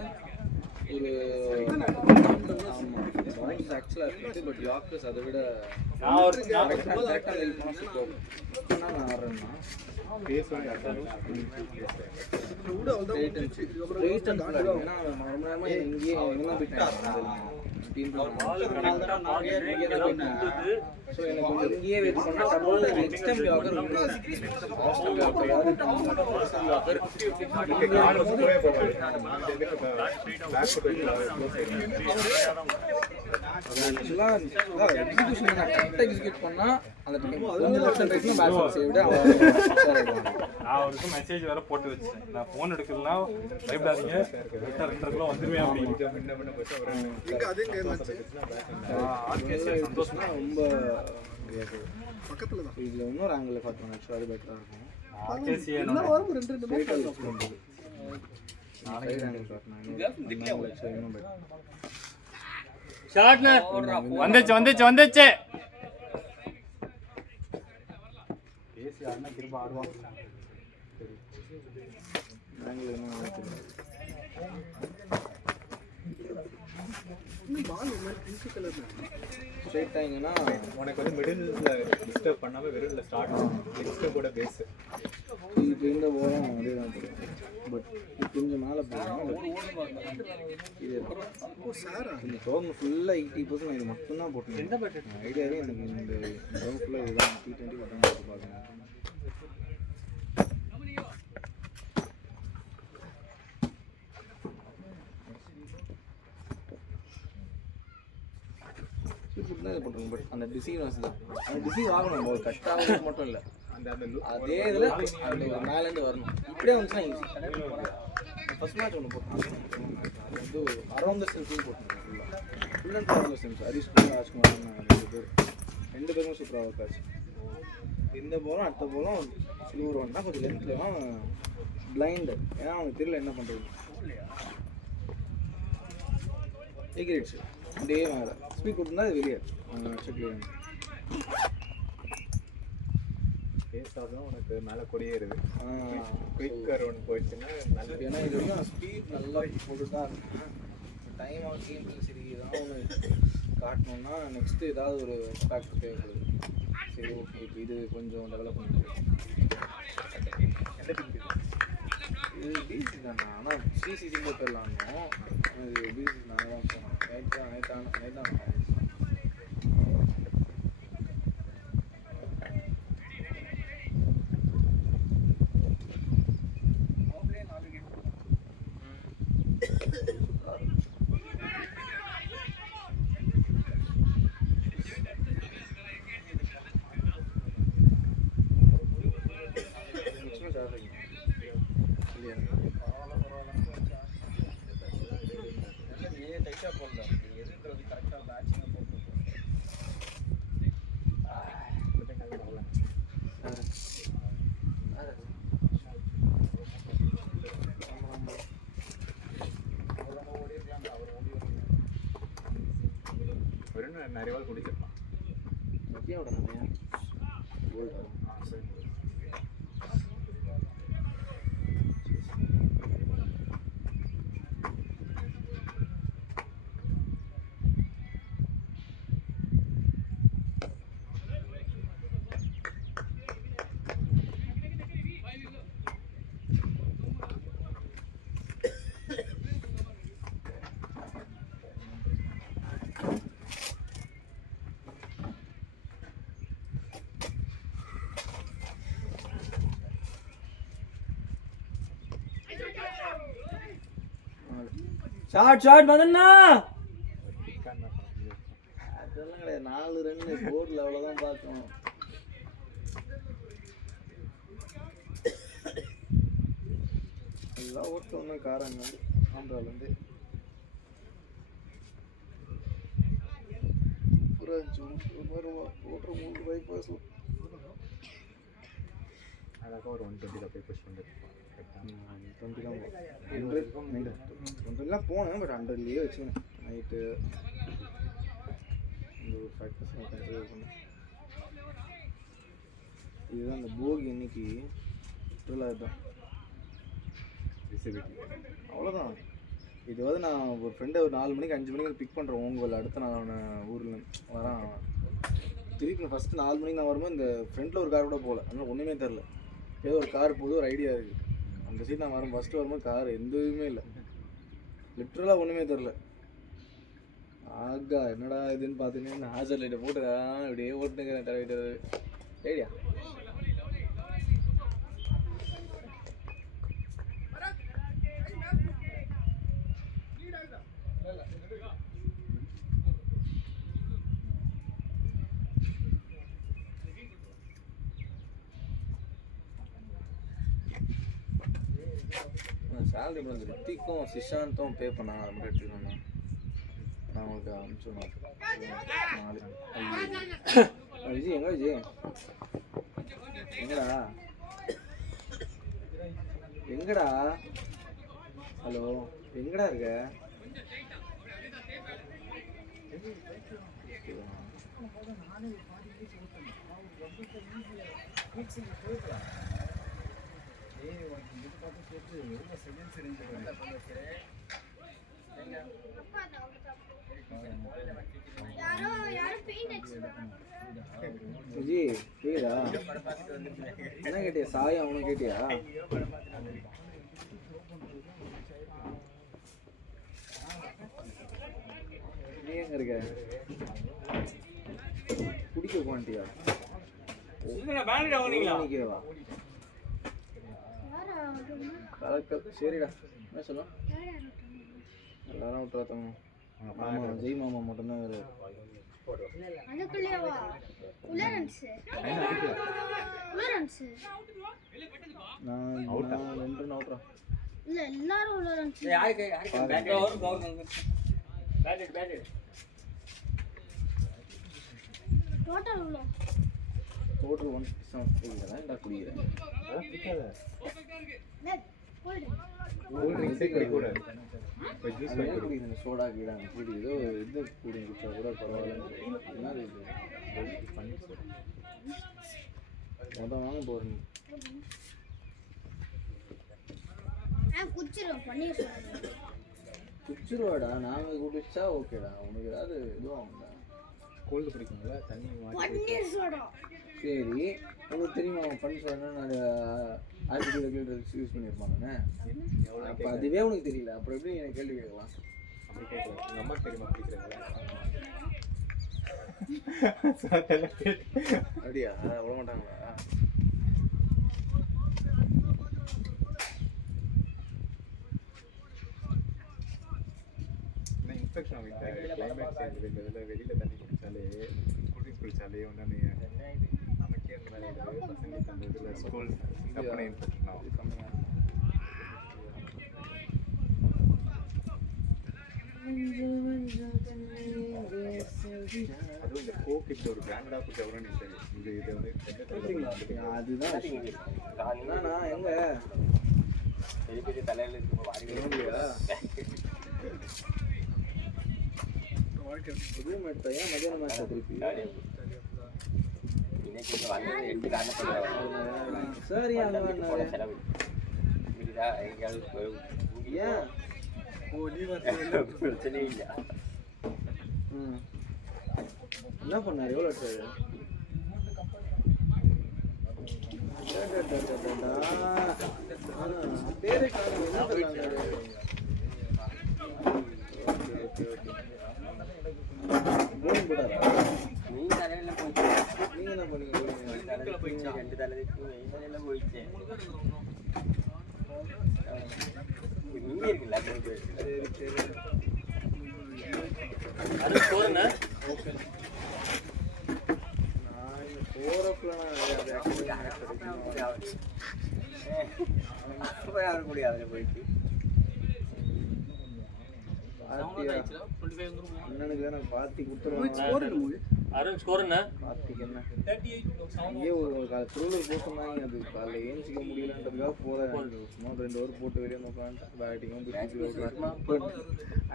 ஒரு ஆக்சுவலாக இருக்குது. பட் யாக்கர்ஸ் அதை விட கரெக்டாக ஹெல்ப் பண்ணால் சூப்பர். நான் ஆடுறேன்னா இங்கேயே வெயிட் பண்ணா எக்ஸ்டெம் யாக்கர் எக்ஸிக்யூட் பண்ணா அந்த நான் அவருக்கு மெசேஜ் வேற போட்டு வச்சேன். நான் ஃபோன் எடுக்கலாம், பயப்படாதீங்க, 2 வந்துருவேன் அப்படின்னு. சந்தோஷமா ரொம்ப பக்கத்துல தான். இதுல இன்னொரு ஆங்கிள் பார்த்தோம், ஆக்சுவலாக அது பெட்டரா இருக்கும். வந்துச்சு வந்துச்சு வந்துச்சு. பேசி ஆடினா திரும்ப ஆடுவாங்க. உனக்கு வந்து மிடில் டிஸ்டர்ப் பண்ணாம வெறும் ஸ்டார்ட் நெக்ஸ்ட் கூட பேஸ். இப்போ இந்த ஓரம் அதே தான் போடும். பட் கொஞ்சம் மேலே போகணும். இது இந்த டோர்னு ஃபுல்லாக 80% இது மட்டும்தான் போட்டேன். ஐடியாவே எனக்கு இந்த டோர்ன் ஃபுல்லாக இதுதான் T20 மட்டும் போட்டு பார்க்கணும். தான் இது போட்டுருங்க. பட் அந்த டிசீவ்னஸ் தான், அந்த டிசீவ் ஆகணும். ஒரு கட் ஆகிறது மட்டும் இல்லை, அதே இதில் அந்த மேலேருந்து வரணும். இப்படியே வந்துச்சுன்னா ஈஸி. ஃபர்ஸ்ட் மேட்ச் ஒன்று போட்டோம், அது வந்து அரௌண்ட் த செல்ஃபின்னு போட்டுருக்கேன். Full and around the self. Harish Rajkumar 2 பேருமே சூப்பராக ஒர்க் ஆச்சு. இந்த போலும் அடுத்த போலும் சில்வர் ஒன்னா கொஞ்சம் லென்த்லாம் பிளைண்டு. ஏன்னா அவனுக்கு தெரியல என்ன பண்ணுறது. எகிரிட்ஸ் இதே மேலே ஸ்பீட் கொடுத்துருந்தா அது வெளியே செக்லியாக பேசாதான் உனக்கு மேலே கொடியேறுது. குயிக்கர் ஒன்று போயிடுச்சுன்னா நல்ல. ஏன்னா இது வந்து ஸ்பீட் நல்லா போட்டு தான் இருக்கேன். டைம் ஆஃப் கேமில் சரி ஏதாவது ஒன்று காட்டணும்னா நெக்ஸ்ட்டு ஏதாவது ஒரு இம்பாக்ட் தேவைப்படுது. சரி ஓகே, இப்போ இது கொஞ்சம் டெவலப் பண்ணிட்டு இது பிசி தானே. ஆனால் சிசிசிங்க போயிடலாம். இது பிசி நாங்கள் தான் போனோம். நைட்டான டைட்டாக போடல. நிறைய வாள் குடிச்சிருப்பான். மத்தியம் விடணும் ஷார்ட் மதண்ணா. அதெல்லாம் கிடையாது, 4 ரன்னு போர்டில் அவ்வளோதான் பார்க்கணும். எல்லாம் ஓட்டோன்னு காரங்க ஆந்திராலேருந்து ஓட்டுற 3 பைபாஸ் அழகாக ஒரு 120 போய் புஷ் பண்ணிருப்பான். 100 போனேன், பட் 100லேயே வச்சுக்கணும். நைட்டு ஒரு 5% கன்சிடர் பண்ணேன். இதுதான் அந்த போகி இன்னைக்கு தான் அவ்வளோதான். இது வந்து நான் ஒரு ஃப்ரெண்டை ஒரு 4 மணிக்கு 5 மணிக்கு பிக் பண்ணுறேன் உங்களை. அடுத்த நாள் அவனை ஊரில் வரான். திருப்பி ஃபஸ்ட்டு 4 மணிக்கு நான் வரும்போது இந்த ஃப்ரெண்டில் ஒரு கார் கூட போகல, அதனால் ஒன்றுமே தெரில. ஏதோ ஒரு கார் போகுது, ஒரு ஐடியா இருக்குது. அந்த சைட் நான் ஃபஸ்ட்டு வரும்போது கார் எந்த இதுவுமே இல்லை, லிட்ரலாக ஒன்றுமே தெரில. ஆகா என்னடா இதுன்னு பார்த்தீங்கன்னா நான் ஹாசர் லைட்டை போட்டு இப்படியே ஓட்டுனுக்கிறேன் டரைட்டு ஐடியா. சேலரி வந்து ரித்திக்கும் சிஷாந்தும் பே பண்ணாங்க, அதை மட்டும் எடுத்துக்கணும். நான் உங்களுக்கு அனுப்பிச்சுடுவேன். விஜய் எங்க விஜய் எங்கடா எங்கடா? ஹலோ எங்கடா இருக்க? விஜய் கேக்குதா? என்ன கேட்டியா? சாய் அவனும் கேட்டியா? நீ எங்க இருக்க? குடிக்க போன்ட்டியா? சரிடா, என்ன சொல்லும் எல்லாரும் விட்டுறாத்தவங்க. ஆமா ஜெய் மாமா மட்டும்தான் வேறு. நான் 2 ரன் அவுட்றேன். டோட்டல் 1 குடிக்கிறேன். சோடா கீடா குடி, ஏதோ இது குடி குடிச்சா கூட பரவாயில்ல. என்ன இது மொதல் வாங்க போகிறேன். குடிச்சிருவாடா, நாங்கள் குடிச்சா ஓகேடா. உனக்கு ஏதாவது இதுவும் கோல்டு பிடிக்குங்களா? தண்ணி சரி, உங்களுக்கு தெரியுமா பண்ணி சொன்னா ஆர்டிஃபிஷியல் ரெகுலேட்டர் யூஸ் பண்ணியிருப்பாங்கண்ணே. அப்போ அதுவே உனக்கு தெரியல, அப்புறம் எப்படி எனக்கு கேள்வி கேட்கலாம்? அப்படி கேட்கலாம். உங்கள் அம்மா தெரியுமா பிடிக்கிறாங்களா? அப்படியா? விட மாட்டாங்களா? இன்ஃபெக்ஷன் ஆகிட்ட கிளைமேட் சேஞ்ச் இந்த இதில் வெளியில் தண்ணி குடித்தாலே கூல்ட்ரிங்க்ஸ் குடித்தாலே ஒன்று நமக்கே அந்த மாதிரி பசங்களுக்கு அந்த இதில் ஸ்கூல் டப்புனு இன்ஃபெக்ஷன் ஆகும். கம்மியாக அதுவும் இந்த கோக் இப்படி ஒரு பிராண்டாக கொடுத்த கூட நீ சரி இந்த இதை வந்து அதுதான் என்னண்ணா எங்க பெரிய பெரிய தலையில் இருக்கு. புது மேட்ச் ஏன் மதியானம் மேட்ச் திருப்பி இன்னைக்கு இங்க வந்தது 2 காரணத்துக்காக. சார் ஏன் அங்க வந்தாரு? செலவு இப்படிதா எங்கேயாவது ஏன் பிரச்சனையே இல்லை. என்ன பண்ணாரு? எவ்வளோ எடுத்தாரு? பேரே காணும். என்ன பண்ணாரு? போன் போட்டாரா? நீ தலையில போயிட்டு நீங்க என்ன பண்ணீங்க? 2 தலையில போயிடுச்சு. நீங்க இருக்குல்ல சரி சரி. அது ஸ்கோருண்ணா நான் இங்க போறப்பலாம் யாரும் கூட அதில் போயிட்டு அண்ணனுக்கு தான் நான் பாத்தி கொடுத்துருவேன். அருண் ஸ்கோருண்ணா பாத்திக்கு என்ன இங்கே ஒரு திருவள்ளூர் போட்டுருந்தாங்க. அது காலைல ஏஞ்சிக்க முடியலன்றதுக்காக போகிறேன். சும்மா 2 ஓவர் போட்டு வெளியே உட்காந்துட்டேன். பேட்டிங்கும்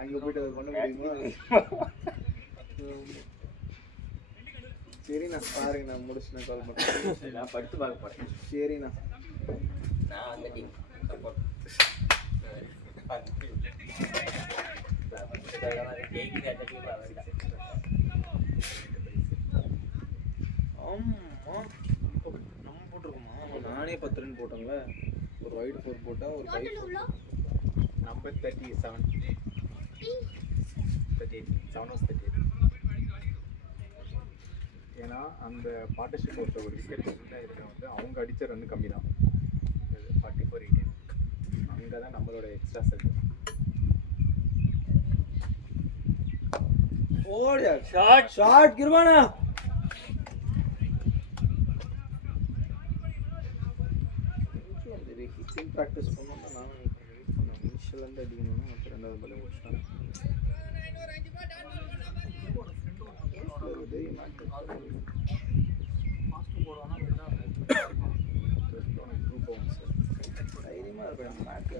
அங்கே போயிட்டு அதை பண்ண முடியுமா? சரிண்ணா பாருங்க, நான் முடிச்சு நான் கால் பண்ணுறேன். நான் படுத்து பார்க்க போகிறேன். சரிண்ணா. நான் அந்த டீம் சப்போர்ட் நம்ம போட்டிருக்கோமா? நானே 10 ரன் போட்டோங்கள. ஒரு வைட் 4 போட்டேன், ஒரு 5 போட்டேன். Number 37 38 7 was 38. ஏன்னா அந்த பார்ட்னர்ஷிப் ஒருத்த ஒரு விக்கெட் இதில் வந்து அவங்க அடித்த ரன் கம்மி தான். 44-18 அங்கே தான் நம்மளோட எக்ஸ்ட்ரா செட். ஓடியா ஷாட் ஷாட் கிருபானா. ஹிட்டிங் ப்ராக்டிஸ் பண்ணோம்னா நானும் வெயிட் பண்ணேன். இனிஷியலேருந்து அடிக்கணும்னா மற்ற 2வது பால் முடிச்சிட்டாங்க. தைரியமாக இருப்பேன். மேட்ச்சில்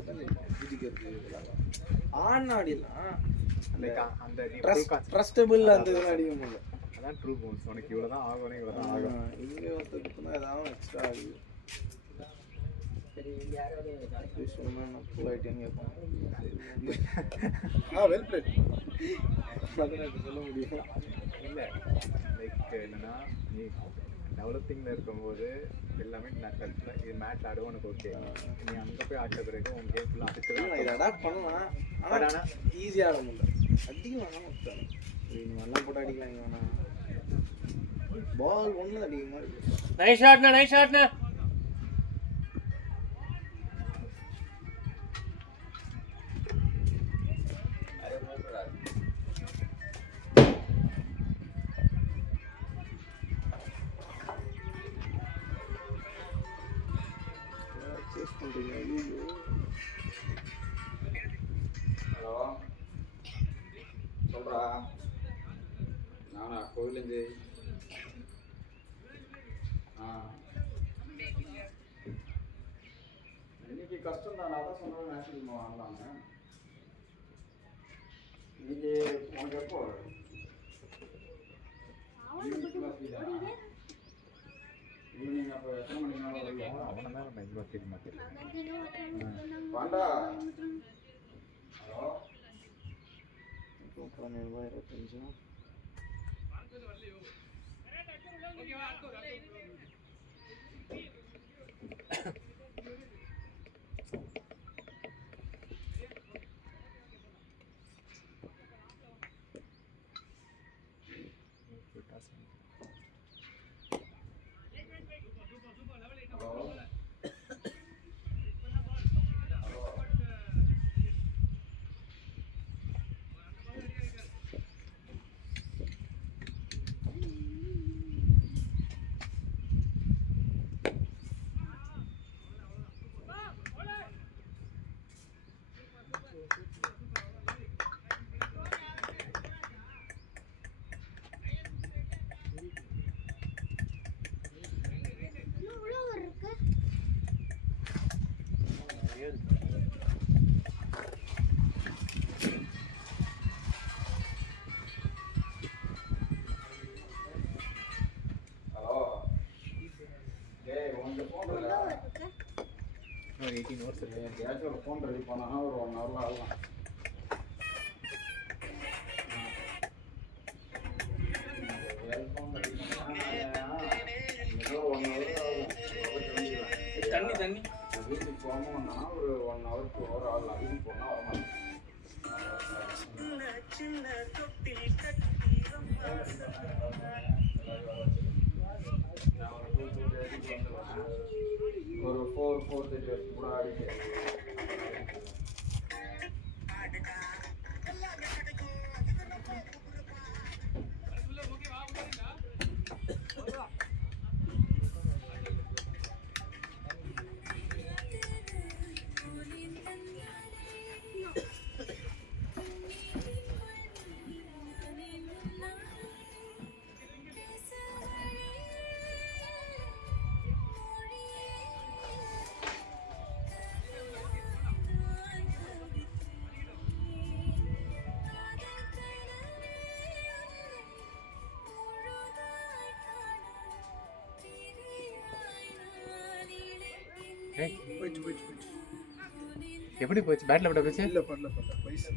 ஆன் ஆடிடலாம். அந்த ட்ரஸ்டபிள் அந்த இதெல்லாம் அடிக்க முடியல. அதான் ட்ரூ போன்ஸ். உனக்கு இவ்வளோ தான் ஆகணும், இவ்வளோ தான் ஆகும். இங்கே ஒருத்தருக்கு தான் ஏதாவது எக்ஸ்ட்ரா ஆகுது. சொன்னா நான் ஃபுல் ஆகிட்டேன்னு கேட்பேன். Well plate. எனக்கு சொல்ல முடியும். இல்லை லைக் என்னன்னா, நீ டெவலப்பிங்கில் இருக்கும்போது எல்லாமே நான் கரெக்டாக இது மேட்ச் ஆடுவோம் உனக்கு ஓகே. நீ அங்கே போய் ஆட்ட பிறகு உன் கேம் ஃபுல்லாக அதுக்கு நான் இதை அடாப்ட் பண்ணலாம். ஆனால் ஈஸியாக ஆட முடியல. அடிக்கலாம் வேணாம். நீ நல்லா போட்டு அடிக்கலாம். இங்கே வேணாம். பால் ஒன்று அடிக்க மாதிரி. நைஸ் ஷாட்ண்ணா நைஸ் ஷாட்ண்ணா. ஹலோ சொல்கிறா. நானா கோவிலேருந்து இன்னைக்கு கஷ்டம் தான். நான் தான் சொன்னேன் மேட்ச் வாங்கலாங்க. இன்னைக்கு உனக்கு எப்போ ஈவினிங் அப்போ எத்தனை மணிக்கு வருவீங்க? அவனை தான் நம்ம எவ்வளோ ஃபீல் மாட்டேன். வாண்டா. ஹலோ 25. 18 hours இருக்கு. எப்பயாச்சும் ஒரு ஃபோன் ரெடி பண்ணால் ஒரு 1 ஹவரில் ஆகலாம். ஃபோன் ரெடி பண்ணால் ஏதோ 1 ஹவர் ஆகும். தண்ணி வீட்டுக்கு போகாமல் வந்தோம்னா ஒரு 1 ஹவர் 2 ஹவர் ஆகலாம். வீட்டுக்கு போனால் வரமாட்டேன். நான் ஒரு 2:30 வந்துடுவேன். ஒரு 4:30 வரைக்கும் கூட ஆடிட்டு ஏய், எப்படி போச்சு? பேட்டில் எப்படி போச்சு? இல்லை பண்ணல பைசா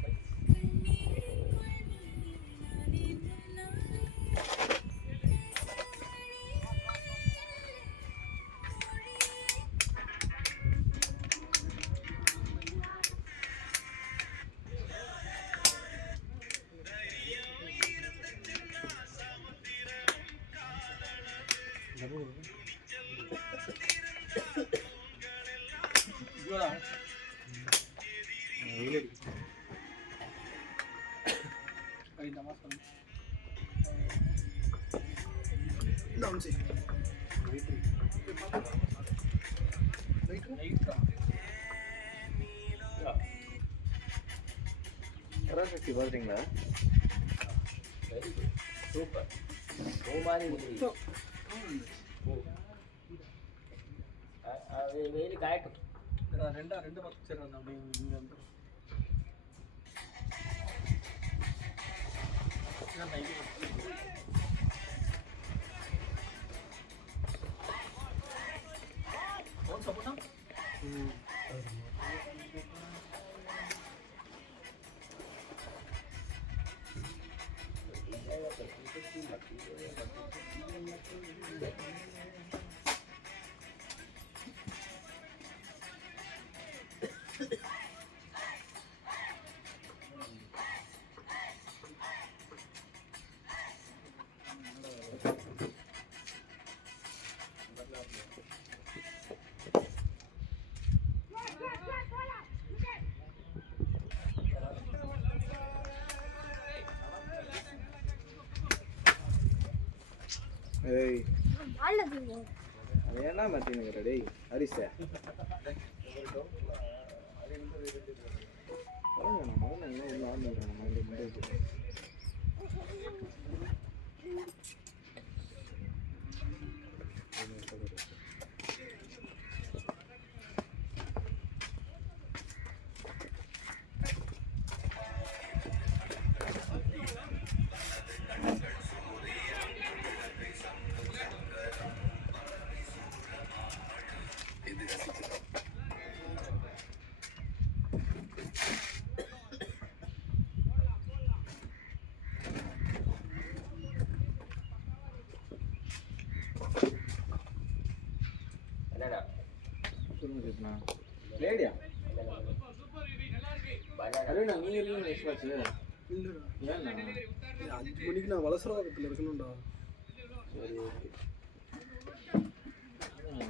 பராசக்தி பார்க்குறீங்களா? சூப்பர். வெயில் காயட்டும். 2 பத்து சரி அப்படி இங்கே வந்து ஏய் அது என்ன மாற்றினுங்கிற டேய் ஹரிச நான் முதல்ல என்ன உள்ள ஆன் பண்ணுறேன். நம்ம வந்து முன்னாடி சொல்லுங்கண்ணா. லேடியா அருணா நீ இல்லை நெக்ஸ்ட் மேட்ச் இல்லைண்ணா. ஏன்னா 5 மணிக்கு நான் வலசரவாக்கத்தில் இருக்கணும்டா. சரி ஓகே.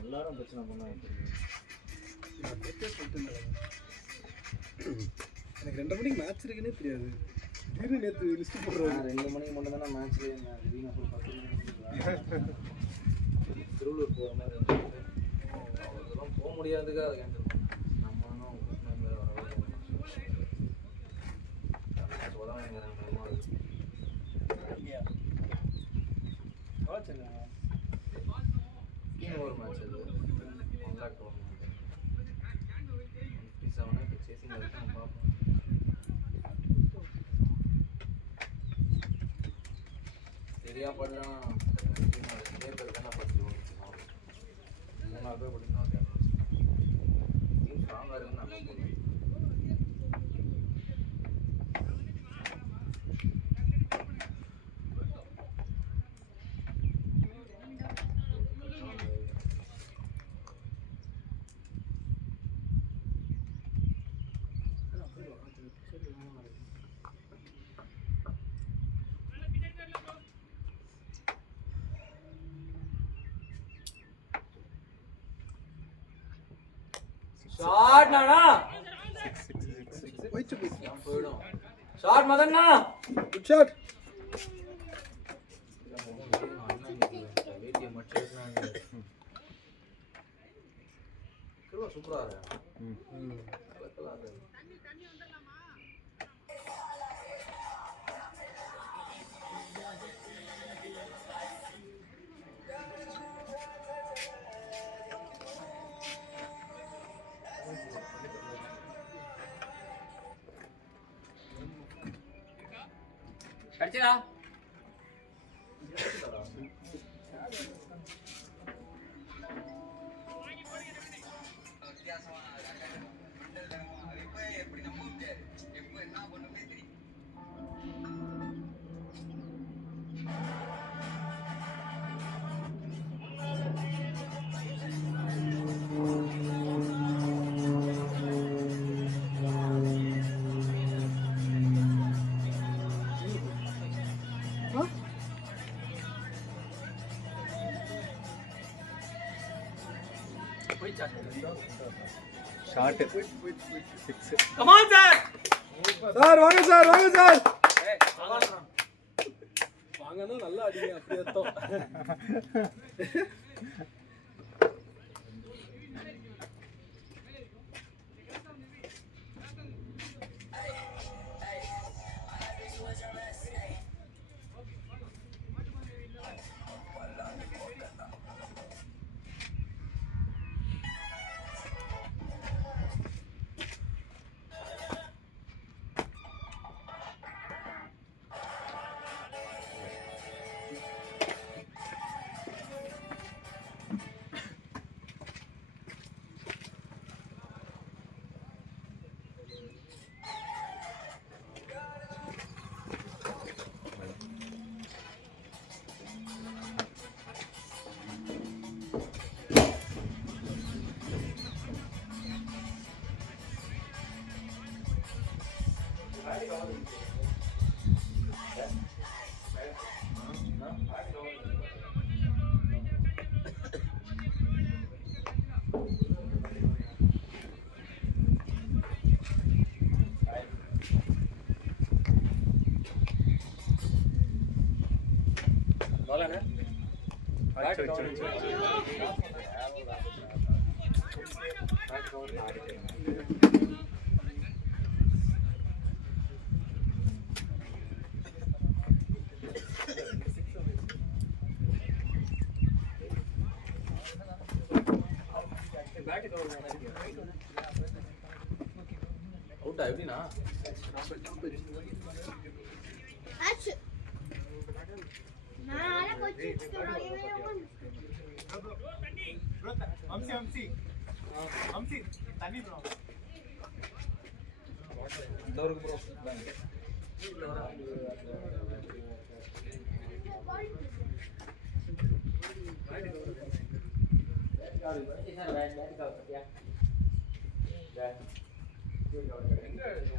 எல்லாரும் பிரச்சனை பண்ணாங்க. நான் நேற்றே சொல்லிட்டேன். எனக்கு 2:30 மணிக்கு மேட்ச் இருக்குன்னே தெரியாது. திடீர்னு நேற்று லிஸ்ட்டு போடுறாங்க. 2 மணிக்கு மட்டும் தானே மேட்ச்சு. திருவள்ளூர் போகிற மாதிரி இருந்துச்சு. அதெல்லாம் போக முடியாதுக்கா. அது கேட்டு நம்மளும் வேறு வரவே ஒரு மேட்ச் அது 1 lakh டோர்னமெண்ட் 57 இப்போ சேசிங் வரைக்கும் பார்ப்போம். சரியா படலாம். நிறைய பேர் தானே படிச்சு 3 4 பேர் படிச்சுனா ஸ்ட்ராங்காக இருக்குன்னு நான் சொல்லுவேன். ஷாட் நானா போயிடும். ஷாட் மதன்னா குட் ஷாட். வேட்டியை மட்டும் சூப்பராக இருக்கு. அடிச்சடா. Short 6. Come on sir. Sir வாங்க சார், வாங்க சார். வாங்கன்னு நல்லா அடிங்க அப்படி அர்த்தம். அவுட்டா எப்படின்னா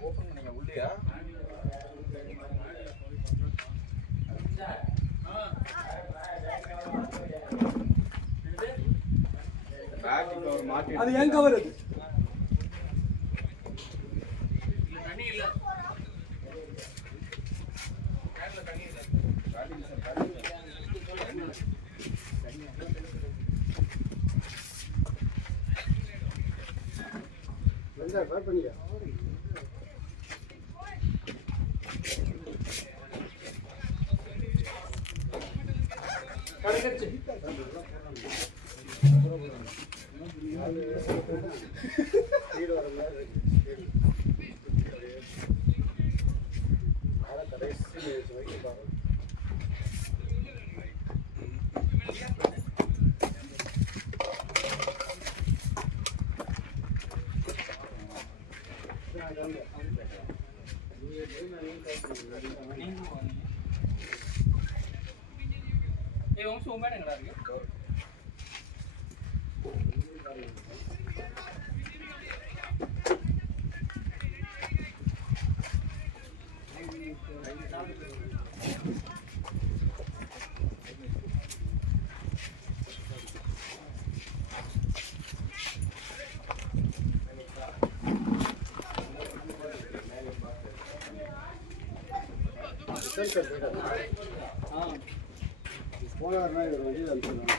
ஓப்பன் பண்ணீங்க உள்ளியா அது ஏன் கவர் அது? தண்ணி இல்ல. வெந்தா கட் பண்ணியா? கரெக்ட். ஸ்பீடு வர மாதிரி இருக்கு. கடைசி வரைக்கும் பாருங்க. ஏய் வம்சு உன் மேடம் எங்கடா இருக்கு? போனார்னா இவர் வண்டியில் அனுப்பிடுவாங்க.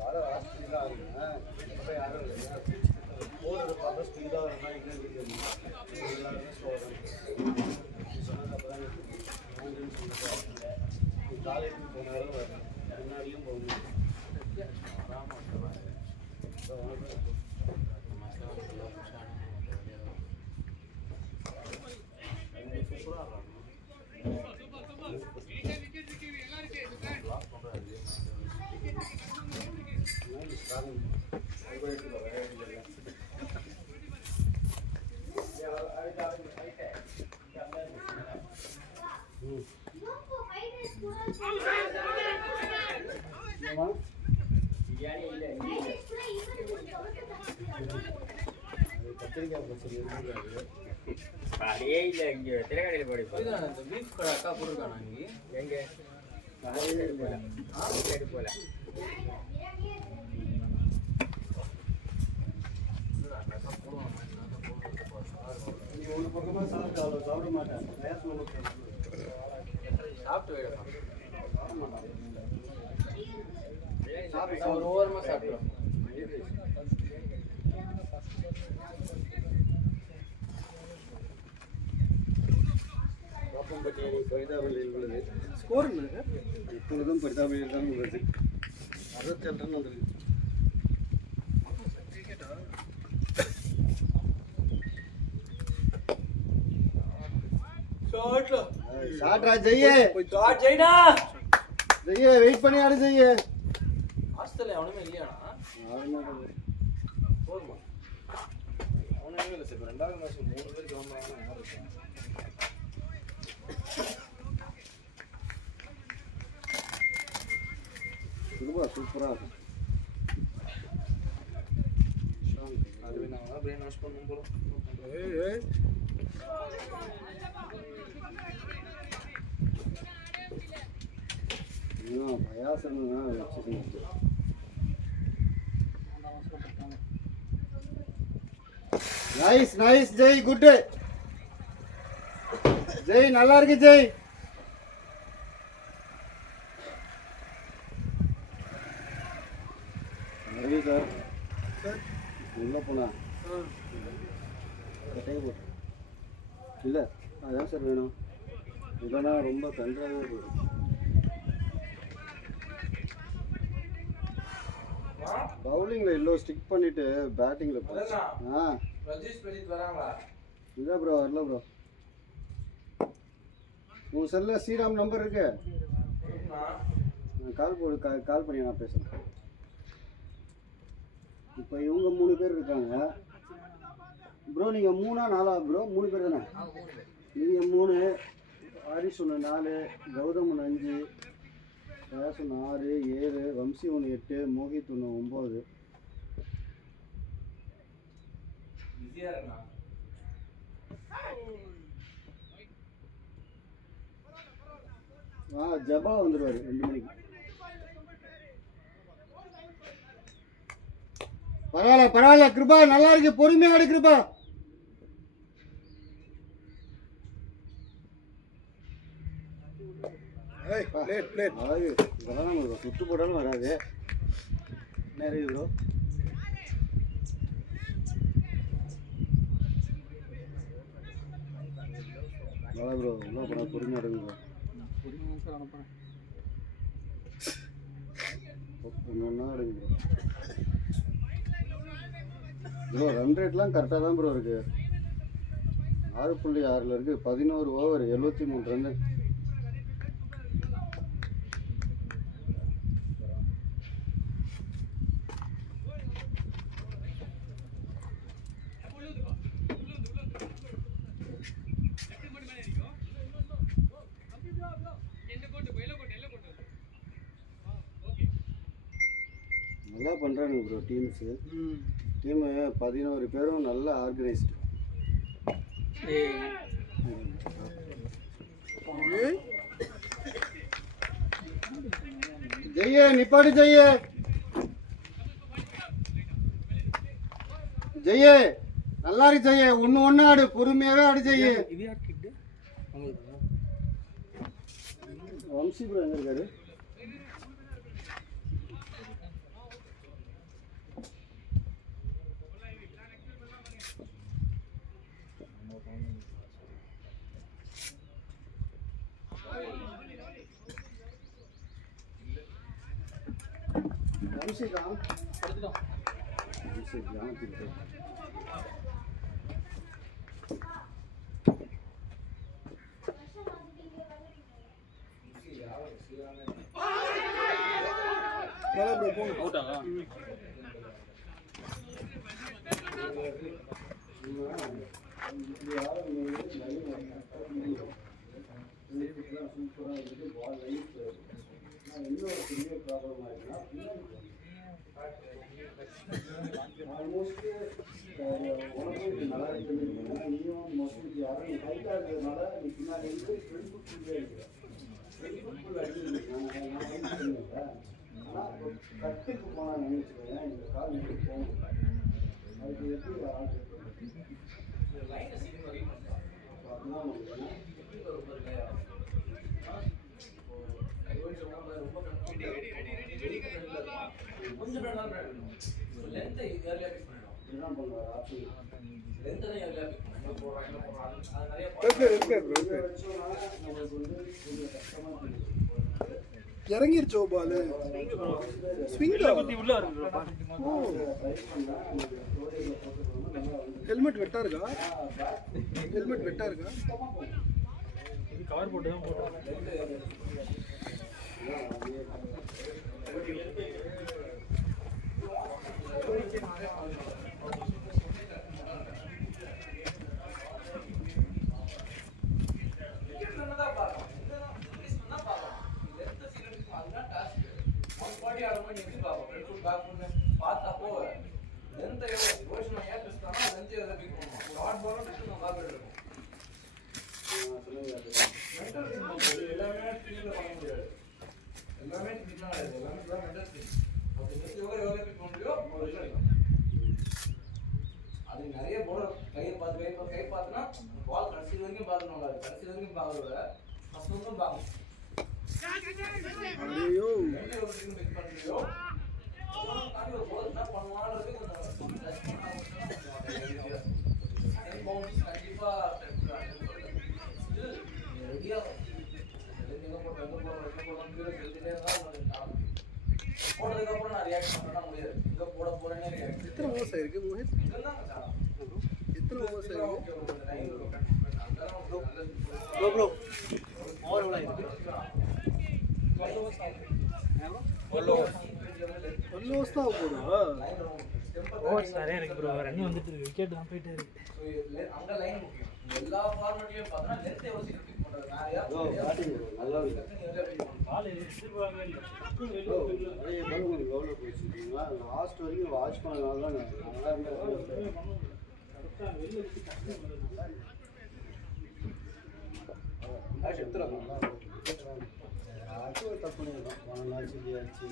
வர ஸ்பீடாக இருங்க, யாரும் இல்லைங்க போகிறது பார்த்தா ஸ்பீடாக இருந்தா எங்கே இருக்குது சொன்னது காலேஜுக்கு போனாலும் வரேன் முன்னாடியும் போகணும். கத்திரிக்காய் பச்சடி அடையே இல்லை இங்கே திரைக்கடையில் போய் இந்த பீஃப் கடை அக்கா போட்டிருக்கானா இங்கே எங்கே போல நீ ஒரு பக்கமாக சாப்பிட்டு அவ்வளோ சாப்பிட மாட்டேன். சாப்பிட்டு போயிடுமா சாப்பிட மாட்டான். ஒரு ஓரமாக சாப்பிடுவோம். பாப்பம்பட்டி பரிதாபங்களில் உள்ளது. ஸ்கோர் என்னங்க? இப்பொழுதும் பரிதாபங்களில் தான் உள்ளது. 67 ரன் வந்திருக்கு. ஷாட்ரா ஜெய்யே ஜெய்யே வெயிட் பண்ணி ஆடு ஜெய்யே. ஹாஸ்டல்ல அவனுமே இல்லையாண்ணா? போதுமா? அவனுமே இல்லை சார். ரெண்டாவது மேட்ச் 3 பேர் கவர்மெண்ட் யார் இருக்காங்க? சூப்பரா இருக்கும். அது நாங்கள் பிரெயின் வாஷ் பண்ணும் போகிறோம். இன்னும் பயாசன்னா வச்சுக்கணும். Nice nice Jai, good Jai, நல்லா இருக்கு ஜெய். ரவி சார் உள்ள போனா இல்லை அதான் சார் வேணும். இல்லைன்னா ரொம்ப கன்றாக போயிடும். பவுலிங்கில் எல்லோ ஸ்டிக் பண்ணிட்டு பேட்டிங்கில் இல்லை ப்ரோ, வரல ப்ரோ. உங்கள் செல்லில் ஸ்ரீராம் நம்பர் இருக்கு, கால் பண்ணி நான் பேசுகிறேன். இப்போ இவங்க 3 பேர் இருக்காங்க ப்ரோ. நீங்கள் 3ஆ 4ஆ ப்ரோ? 3 பேர் தானே நீங்கள்? 3, ஹரிஷ் ஒன்று 4, கௌதம் ஒன்று 5, பிரயாஸ் ஒன்று 6, 7, வம்சி ஒன்று 8, மோஹித் ஒன்று 9. ஜபா வந்துடுவார் 2 மணிக்கு. பரவாயில்ல பரவாயில்ல கிருபா, நல்லா இருக்கு. பொறுமையா ஆடு கிருபா. அழகு. இதெல்லாம் நம்ம சுட்டு போட்டாலும் வராது. நிறைய ப்ரோ. நல்லா ப்ரோ, என்ன பண்ண பொறுமையா ஆடுங்க ஒன்றா ஆடுங்க ப்ரோ. ரன் ரேட்லாம் கரெக்டாக தான் ப்ரோ இருக்கு. 6.6 இருக்குது. 11 ஓவர் 73 ரன்னு. நல்லா பண்ணுறாங்க ப்ரோ டீம்ஸு. டீமு 11 பேரும் நல்லா ஆர்கனைஸ்டு. ஜெய நிப்பாடு ஜெய ஜெய நல்லா இருக்கு ஜெய. ஒன்று ஆடு, பொறுமையாகவே ஆடு ஜெய. வம்சி ப்ரோ எங்கே இருக்காரு? இன்னொரு பெரிய ப்ராப்ளமாக இருக்குன்னா ஆல்மோஸ்ட் உனக்கு நல்லா இருக்குன்னா நீயும் மோஸ்ட்லி யாரும் ஹைட்டாக இருக்கிறதுனால நீ பின்னாடி இருந்து 20 ஃபுட்லேயே இருக்கிற 20 ஃபுட் அடிக்கிறேன். ஆனால் கட்டுக்கு போனால் நினைச்சுக்கிறேன் இந்த கால் நீங்க போக அதுக்கு எப்படி ஆர்டர் இறங்கிருச்சோ பாலு ஹெல்மெட் வெட்டா இருக்கா? ஹெல்மெட் வெட்டா இருக்கா? கவர் போட்டு தான் போட்டோம். அது நிறைய போட கை பார்த்தனா பால் கடைசி வரைக்கும் பார்க்கணும். கடைசி வரைக்கும் பார்க்கறத ஃபர்ஸ்ட் வந்து பார்க்கணும். ஐயோ மிஸ் பண்ணியோ தாண்டி ஒரு பால் என்ன பண்ணுவான்றது கொஞ்சம் கண்டிப்பா ரெடியா போட்டதுக்கு அப்புறம் நான் ரியாக்ட் பண்ண முடியாது. இங்க போட போறேனே ரியாக்ட். எத்தனை ஓவர்ஸ் ஆயிருக்கு மோஹித்? எத்தனை ஓவர்ஸ் ஆயிருக்கு? ப்ரோ ப்ரோ ஓவர் எவ்வளவு ஆயிருக்கு? 12 ஓவர்ஸ் தான் போடுவா? ஓவர்ஸ் நிறைய இருக்கு ப்ரோ. ரன் வந்துட்டு இருக்கு. விக்கெட் தான் போயிட்டே இருக்கு. அங்க லைன் முக்கியம். எல்லா ஃபார்மட்லயும் பார்த்தா லென்த் எவ்வளவு சீக்கிரம் பண்றது. நிறைய நல்லா இருக்கு. பால் எதிர்பார்க்கவே இல்லை. நிறைய பால் உங்களுக்கு எவ்வளோ போயிடுச்சுங்களா? லாஸ்ட் வரைக்கும் வாட்ச் பண்ணனால தான் நல்லா இருந்தது. தப்பு பண்ணிடுறோம். போன நாள் சொல்லியாச்சு.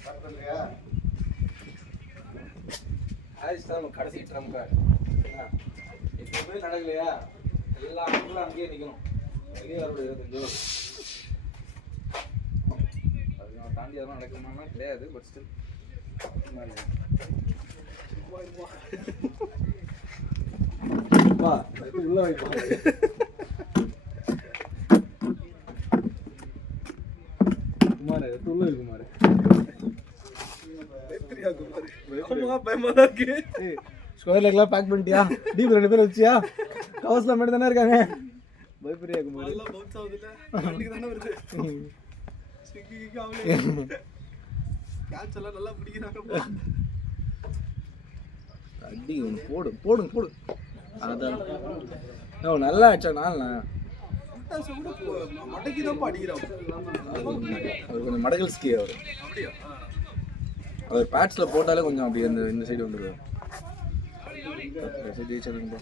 ஸ்டார்ட் பண்ணுறியா? ஹாரிஸ் தான் கடைசி ட்ரம் கார்டு. எப்பவுமே நடக்கலையா? எல்லா ஆட்களும் அங்கேயே நிற்கணும். வெளியே வரக்கூடிய 25 அது நான் தாண்டி அதெல்லாம் நடக்குமானா கிடையாது. பட் ஸ்டில் உள்ள வைப்பா. குமார் உள்ள இருக்குமா? ஸ்கொயர் லெக்லாம் பேக் பண்ணிட்டியா? டீப் 2 பேர் வச்சியா? கவர்ஸ்ல மட்டும் தானே இருக்காங்க. பயப்படியா குமார்? நல்லா பவுன்ஸ் ஆகுதுல. வண்டிக்கு தானே வருது. ஸ்விக்கிக்கு ஆவல. கேட்ச் எல்லாம் நல்லா பிடிக்கிறாங்க. அடி போடு. அதான். ஓ நல்லா ஆச்சா நாள். மடக்கி தான் அடிக்கிறான். அவர் கொஞ்சம் மடக்கல் ஸ்கி அவர். அப்படியா? அவர் பேட்ஸ்ல போட்டாலே கொஞ்சம் அப்படி இந்த சைடு வந்துடுவார். ஜெயிச்சிருங்க.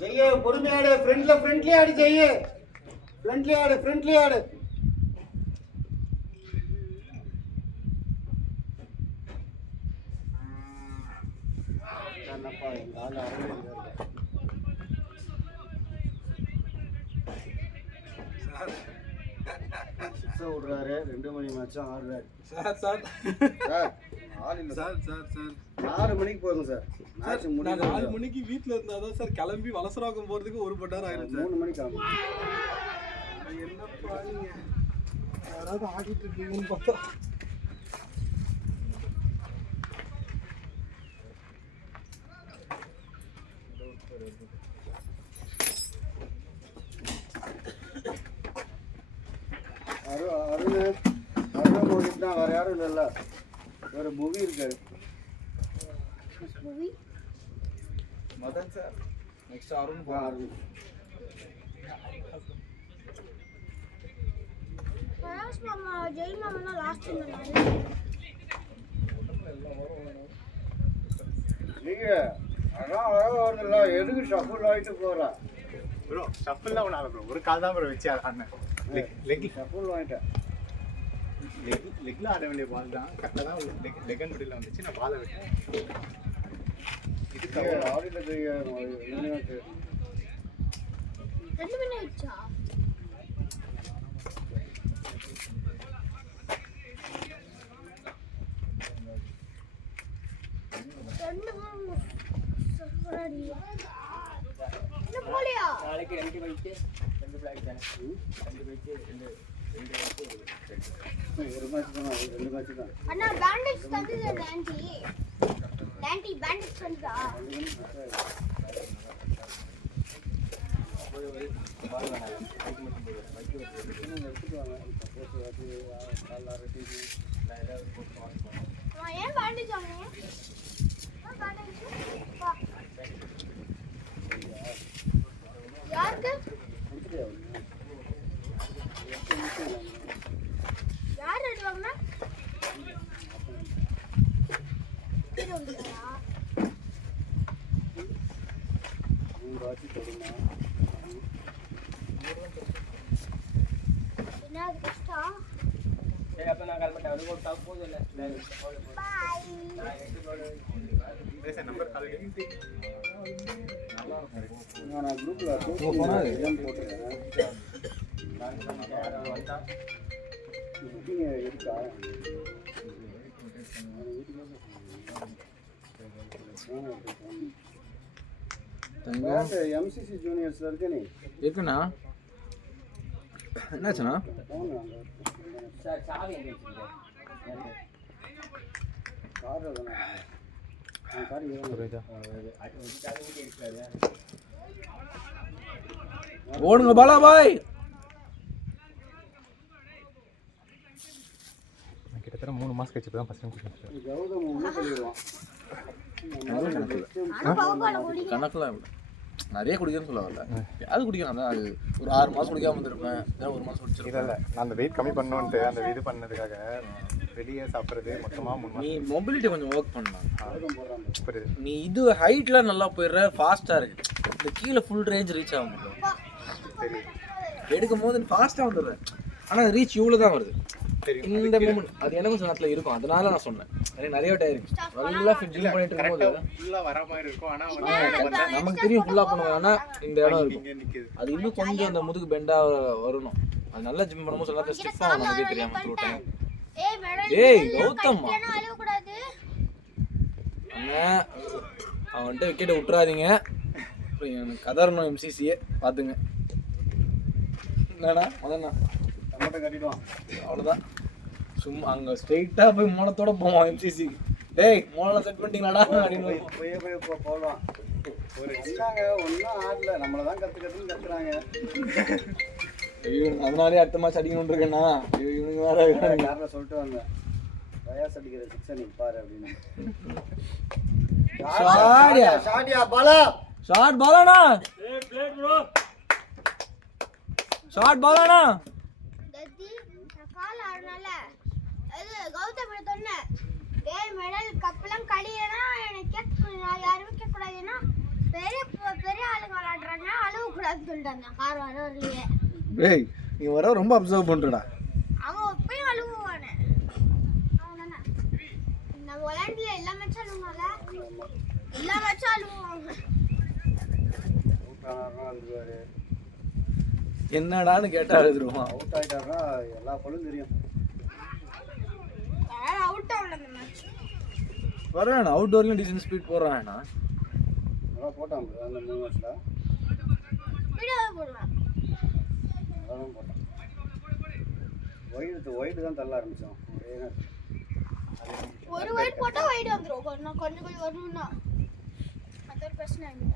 ஜெய்யே பொறுமையாடு, ஃப்ரண்ட்லி ஆடு ஜெய்யே, ஃப்ரண்ட்லி ஆடு. என்னப்பா எங்க ஆளு சிக்ஸை விடுறாரு, 2 மணி மேட்சும் ஆடுறாரு. சார் ஆள் இல்லை சார் 4 மணிக்கு போதுங்க சார். மேட்ச் நான் முடியல. 4 மணிக்கு வீட்டில் இருந்தால் தான் சார் கிளம்பி வலசராக்கம் போகிறதுக்கு 1 மணி நேரம் ஆயிடும் சார். 3 மணிக்கு ஆகும். என்னப்பா நீங்க யாராவது ஆடிட்டு இருக்கீங்கன்னு பார்த்தா அருண் மோகித் தான், வேற யாரும் இல்லைல்ல. வேற மூவி இருக்காரு. மதன் சார் நெக்ஸ்ட் அருண் அருண் மாமா ஜெய் மாமா லாஸ்ட் நீங்க அதான் வரதில்ல, எதுக்கு ஷஃபிள் ஆகிட்டு போறா? ப்ரோ ஷஃபிள்லாம் ஒன்றும் ஆகல ப்ரோ, ஒரு கால் தான் ப்ரோ வச்சு ஆடினேன். ஷஃபிள் வாங்கிட்டேன். லெக்கில் ஆட வேண்டிய பால் தான் கரெக்டாக தான் லெகன் முடியல வந்துச்சு. நான் பாலை விட்டேன். இதுக்கு ஆடிட்டு 2 மணி ஆயிடுச்சா? நாளைக்கு 2 பைக்கு 2 பிளாக் தானே. 2 பைக்கு 1 மேட்ச் தான், 2 மேட்ச் தான். அண்ணா பேண்டேஜ் தந்தது ஆன்ட்டி பேண்டேஜ் தந்தா? ஏன் பேண்டேஜ் வாங்குறீங்க? யாருக்கு? யார் எடுவாங்கண்ணா? என்ன அது கஷ்டம்? சரி அப்போ நான் கிளம்பிட்டேன். அவருக்கு ஒரு டாப் போதும் இல்லை. நம்பர் கால் நான் குரூப்ல போட்டுருக்கேன். இருக்கா? எம்சிசி ஜூனியர்ஸ்ல இருக்க நீ இருக்குண்ணா. என்னாச்சுண்ணா? சார் சாவி எங்கே வச்சுருக்கேன்? கார் தானே ஓடுங்க பாலா பாய். கிட்டத்தட்ட 3 மாதம் கழிச்சு தான் ஃபஸ்ட் டைம் குடிச்சேன். கௌதம் ஒன்றும் சொல்லிடுவான். கணக்கில் நிறைய குடிக்கிறேன்னு சொல்ல வரல. அது குடிக்கிறேன். அதான் அது ஒரு 6 மாதம் குடிக்காம வந்துருப்பேன். 1 மாதம் குடிச்சிருக்கேன். இல்லை நான் அந்த வெயிட் கம்மி பண்ணணுன்ட்டு அந்த இது பண்ணதுக்காக வெளியே சாப்பிட்றது மொத்தமாக 3 மாதம். நீ மொபிலிட்டி கொஞ்சம் ஒர்க் பண்ணலாம். புரியுது. நீ இது ஹைட்ல நல்லா போயிடுற, ஃபாஸ்ட்டாக இருக்கு. இந்த கீழே ஃபுல் ரேஞ்ச் ரீச் ஆக முடியும். சரி எடுக்கும் போது ஃபாஸ்ட்டாக வந்துடுறேன். ஆனால் ரீச் இவ்வளோ தான் வருது. இந்த மூமெண்ட் அது எனக்கும் சில நேரத்தில் இருக்கும், அதனால நான் சொன்னேன். எனக்கு நிறைய டைம் இருக்கு, நல்லா ட்ரில் பண்ணிட்டு இருக்கும்போது ஃபுல்லா வர மாதிரி இருக்கும். ஆனா நமக்கு தெரியும் ஃபுல்லா பண்ணுவாங்கன்னா இந்த இடம் இருக்கும், இங்க நிக்குது. அது இன்னும் கொஞ்சம் அந்த முதுகு பெண்டா வரணும். அது நல்லா ஜிம் பண்ணும்போது சில நேரத்தில் ஸ்டிஃப் ஆகும், நமக்கே தெரியாம சொல்லிட்டேன். ஏய் கௌதம் அழுவ கூடாது. அண்ணன் அவன்கிட்ட விக்கெட்டை விட்டுறாதீங்க, அப்புறம் எனக்கு கதறணும் எம்சிசியே பார்த்துங்க. என்னடா அதாண்ணா டமாட்டோ கட்டிடுவான். அவ்வளோதான், சும்மா அங்கே ஸ்ட்ரெயிட்டாக போய் மோளத்தோட போவான் எம்சிசிக்கு. டேய் மோளம் செட் பண்ணிட்டீங்களாடா அப்படின்னு போடுவான். ஒரு என்னங்க ஒன்றும் ஆடல, நம்மளை தான் கற்றுக்கட்டுன்னு கத்துறாங்க. ஐயோ அதனாலே அடுத்த மேட்ச் அடிக்கணும்னு இருக்கேண்ணா. ஐயோ இவனுக்கு வேற யாரும் சொல்லிட்டு வந்தேன், வயாஸ் அடிக்கிற சிக்ஸை நீ பாரு அப்படின்னு. ஷாடியா பாலா, ஷார்ட் பாலாண்ணா, ஷார்ட் பாலாண்ணா. தத்தி நான் கால் ஆடுனால அது கௌதம் சொன்னேன், டேய் மெடல் கப்பெல்லாம் கடியனா எனக்கு கேட்க யாருமே கேட்கக்கூடாதுன்னா பெரிய பெரிய ஆளுங்க விளாடுறாங்க அழுவக்கூடாதுன்னு சொல்லிட்டாங்க. கார் வரலையே. டேய் நீ வர ரொம்ப அப்சர்வ் பண்ணுறடா. அவன் எப்பயும் அழுவானே, அவன் தானே நம்ம விளையாண்டுல எல்லா மேட்சும் அழுவாங்க, எல்லா மேட்சும் அழுவாங்க. அவுட் ஆனார்னா அழுவாரு, என்னடான்னு கேட்டா எழுதுருவான். அவுட் ஆகிட்டாருன்னா எல்லா பழும் தெரியும். அவுட் ஆகல அந்த மேட்ச். வரவேண்ணா அவுட்டோர்லையும் டீசன்ட் ஸ்பீட் போடுறாண்ணா. நல்லா போட்டான் அந்த 3 மேட்ச்சில் வீடியோ போடுவேன். அதான் போட்டான். ஒயிட்டு தான் தள்ள ஆரம்பித்தோம். ஒரு ஒயிட் போட்டால் ஒயிட் வந்துடும், கொஞ்சம் கொஞ்சம் வரணும்னா அது ஒரு பிரச்சனை இல்லை.